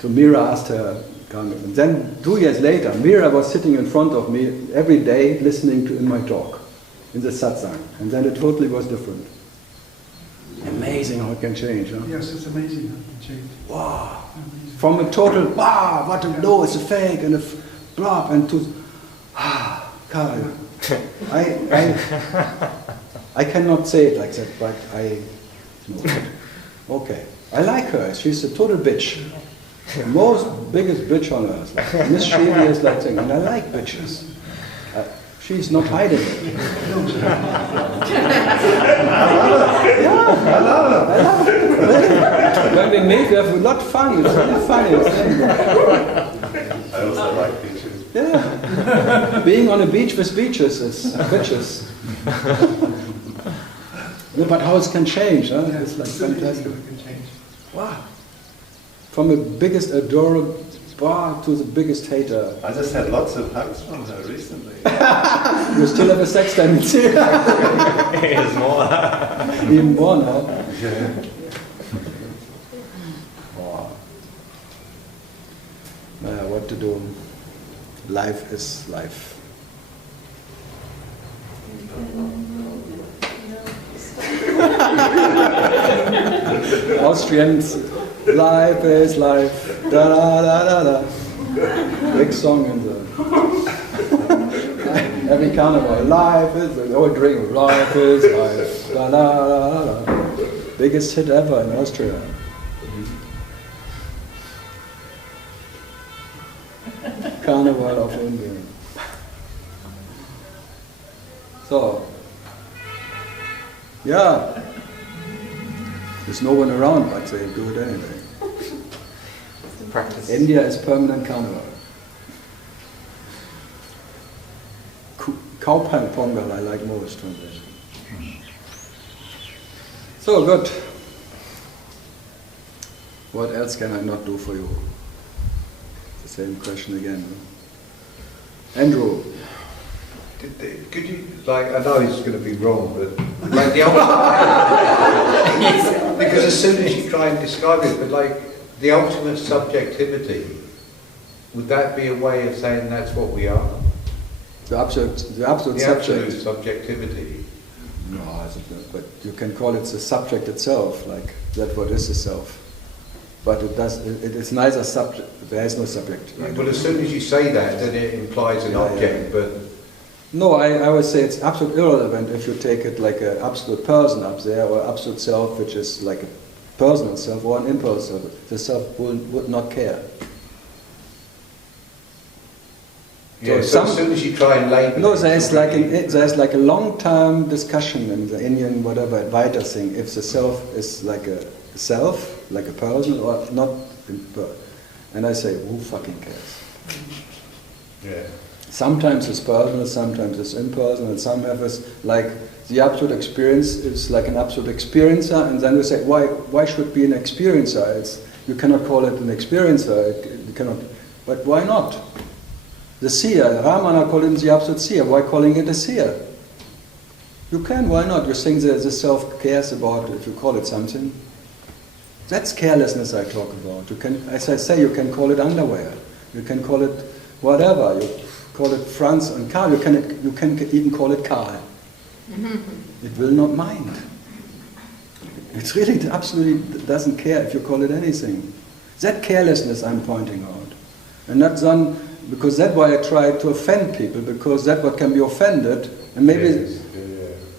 So Mira asked her, and then 2 years later, Mira was sitting in front of me every day listening to in my talk, in the satsang. And then it totally was different. Amazing how it can change, huh? Yes, it's amazing how it can change. Wow. Amazing. From a total, wow, what a no, it's a fake, and a blob, and to, Karl, I cannot say it like that, but okay. I like her, she's a total bitch. The most biggest bitch on earth, like mischievous, like thing, and I like bitches. She's not hiding it. I love her. When we meet, we have a lot of fun. It's really funny. I also like bitches. Yeah. Being on a beach with beaches is bitches. No, but how it can change, huh? It's like fantastic. It can change. Wow. From the biggest adorer to the biggest hater. I just had lots of hugs from her recently. You still have a sex tendency. It's more. Even more now. Yeah. Wow. What to do? Life is life. Austrians, life is life. Da da da da da. Big song in the every carnival. Life is the old drink. Life is life. Da da da da. Biggest hit ever in Austria. Carnival of India. So, yeah, there's no one around, but they do it anyway. Practice. India is permanent carnival. Cowpan Pongal I like most from this. So good. What else can I not do for you? The same question again. Andrew. Could you, like, I know it's going to be wrong, but like the ultimate, because as soon as you try and describe it, but like the ultimate subjectivity, would that be a way of saying that's what we are? The absolute subject. Absolute subjectivity. No, but you can call it the subject itself, like that what is the self. But it is neither subject, there is no subject. Right? Well, as soon as you say that, then it implies an object, but... No, I would say it's absolutely irrelevant if you take it like an absolute person up there, or absolute self, which is like a personal self, or an impulse self. The self would not care. Yeah, so as soon as you try and label no, there's like a long-term discussion in the Indian whatever Advaita thing, if the self is like a self, like a person, or not. And I say, who fucking cares? Yeah. Sometimes it's personal, sometimes it's impersonal, and some have this, like the absolute experience is like an absolute experiencer, and then we say, why should be an experiencer? You cannot call it an experiencer. You cannot. But why not? The seer, Ramana called him the absolute seer. Why calling it a seer? You can, why not? You think the self cares about if you call it something. That's carelessness I talk about. You can, as I say, you can call it underwear. You can call it whatever. You call it Franz and Karl. You can even call it Karl. It will not mind. It really absolutely doesn't care if you call it anything. That carelessness I'm pointing out. And not done, because that's why I try to offend people, because that's what can be offended, and maybe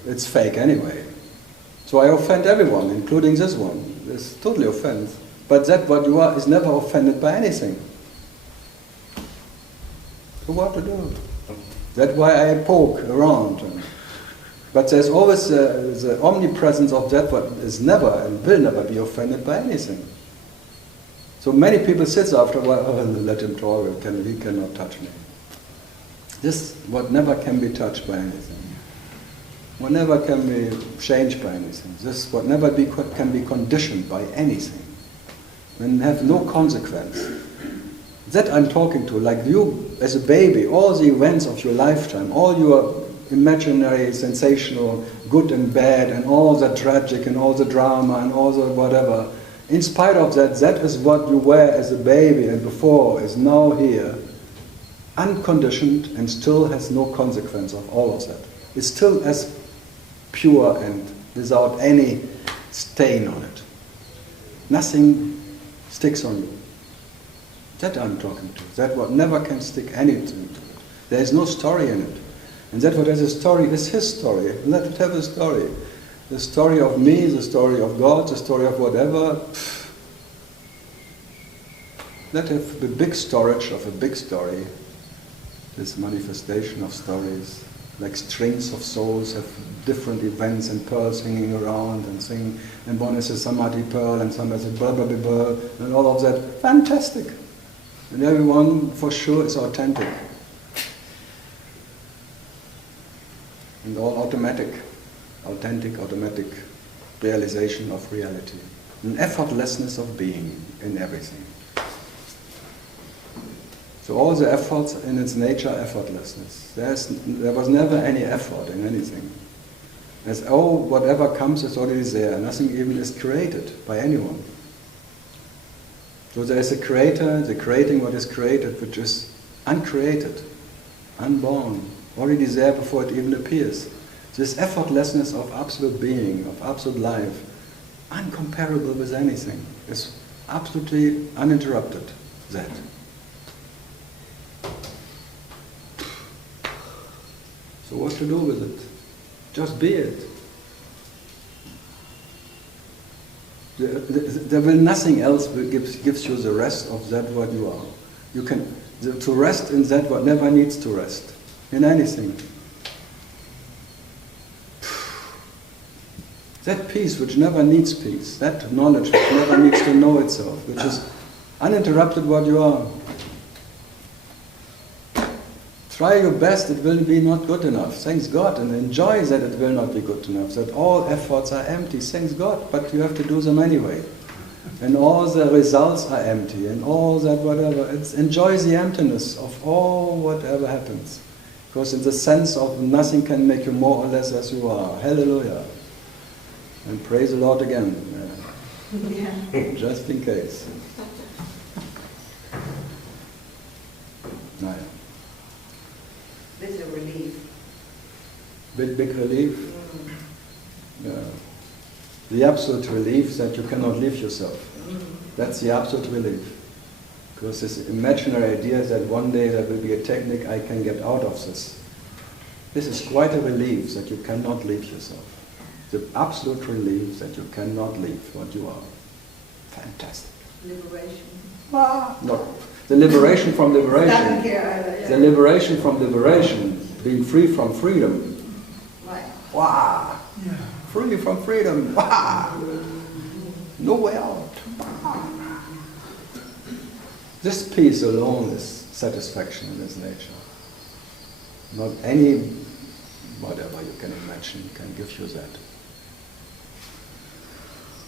it's fake anyway. So I offend everyone, including this one. It's totally offense. But that what you are is never offended by anything. So what to do? That's why I poke around. But there's always the omnipresence of that what is never and will never be offended by anything. So many people sit after a while, oh, let him talk, he cannot touch me. This what never can be touched by anything. What never can be changed by anything. This what never can be conditioned by anything. And have no consequence. That I'm talking to, like you as a baby, all the events of your lifetime, all your imaginary, sensational, good and bad, and all the tragic, and all the drama, and all the whatever. In spite of that, that is what you were as a baby and before is now here, unconditioned and still has no consequence of all of that. It's still as pure and without any stain on it. Nothing sticks on you. That I'm talking to. That what never can stick anything to it. There is no story in it. And that what has a story is his story. Let it have a story. The story of me, the story of God, the story of whatever. Let it have the big storage of a big story. This manifestation of stories. Like strings of souls have different events and pearls hanging around and singing. And one is a samadhi pearl and some is a blah blah blah blah and all of that. Fantastic. And everyone for sure is authentic. And all automatic. Authentic, automatic realization of reality. An effortlessness of being in everything. So all the efforts in its nature, effortlessness. There was never any effort in anything. As whatever comes is already there. Nothing even is created by anyone. So there is a creator, the creating what is created, which is uncreated, unborn, already there before it even appears. This effortlessness of absolute being, of absolute life, uncomparable with anything, is absolutely uninterrupted, that. So what to do with it? Just be it. There will nothing else gives you the rest of that what you are. You can to rest in that what never needs to rest, in anything. That peace which never needs peace, that knowledge which never needs to know itself, which is uninterrupted what you are. Try your best, it will be not good enough, thanks God, and enjoy that it will not be good enough, that all efforts are empty, thanks God, but you have to do them anyway. And all the results are empty, and all that whatever, enjoy the emptiness of all whatever happens. Because in the sense of nothing can make you more or less as you are. Hallelujah. And praise the Lord again, just in case. No. This is a relief. Big relief? Yeah. The absolute relief that you cannot leave yourself. That's the absolute relief. Because this imaginary idea that one day there will be a technique I can get out of this. This is quite a relief that you cannot leave yourself. The absolute relief that you cannot leave what you are. Fantastic. Liberation. No, the liberation from liberation. Doesn't care either, yeah. The liberation from liberation, being free from freedom. Right. Wow. Yeah. Free from freedom. Wow. No way out. Wow. This peace alone is satisfaction in its nature. Not any whatever you can imagine can give you that.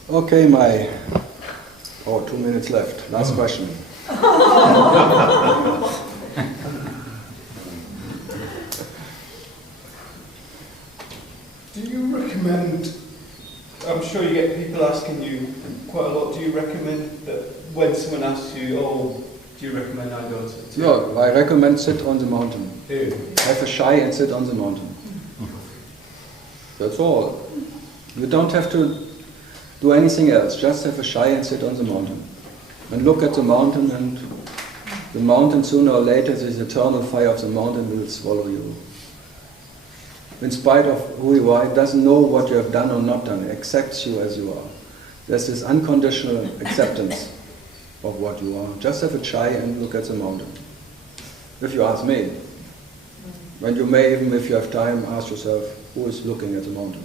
Okay, my Oh, 2 minutes left. Last question. Do you recommend, I'm sure you get people asking you quite a lot, do you recommend that when someone asks you, oh, do you recommend I go to? Yeah, I recommend sit on the mountain. Yeah. Have a shy and sit on the mountain. That's all. You don't have to do anything else, just have a shy and sit on the mountain. And look at the mountain, and the mountain sooner or later, this eternal fire of the mountain will swallow you. In spite of who you are, it doesn't know what you have done or not done, it accepts you as you are. There's this unconditional acceptance of what you are. Just have a shy and look at the mountain. If you ask me. And you may, even if you have time, ask yourself, who is looking at the mountain?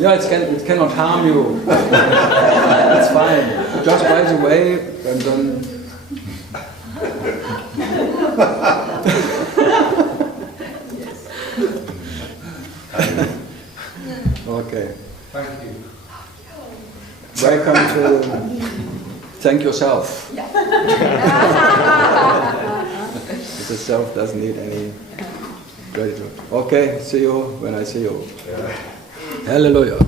Yeah, it cannot harm you. It's fine. Just by the way, and then... Okay. Thank you. Welcome to thank yourself. The self doesn't need any gratitude. Okay, see you when I see you. Hallelujah.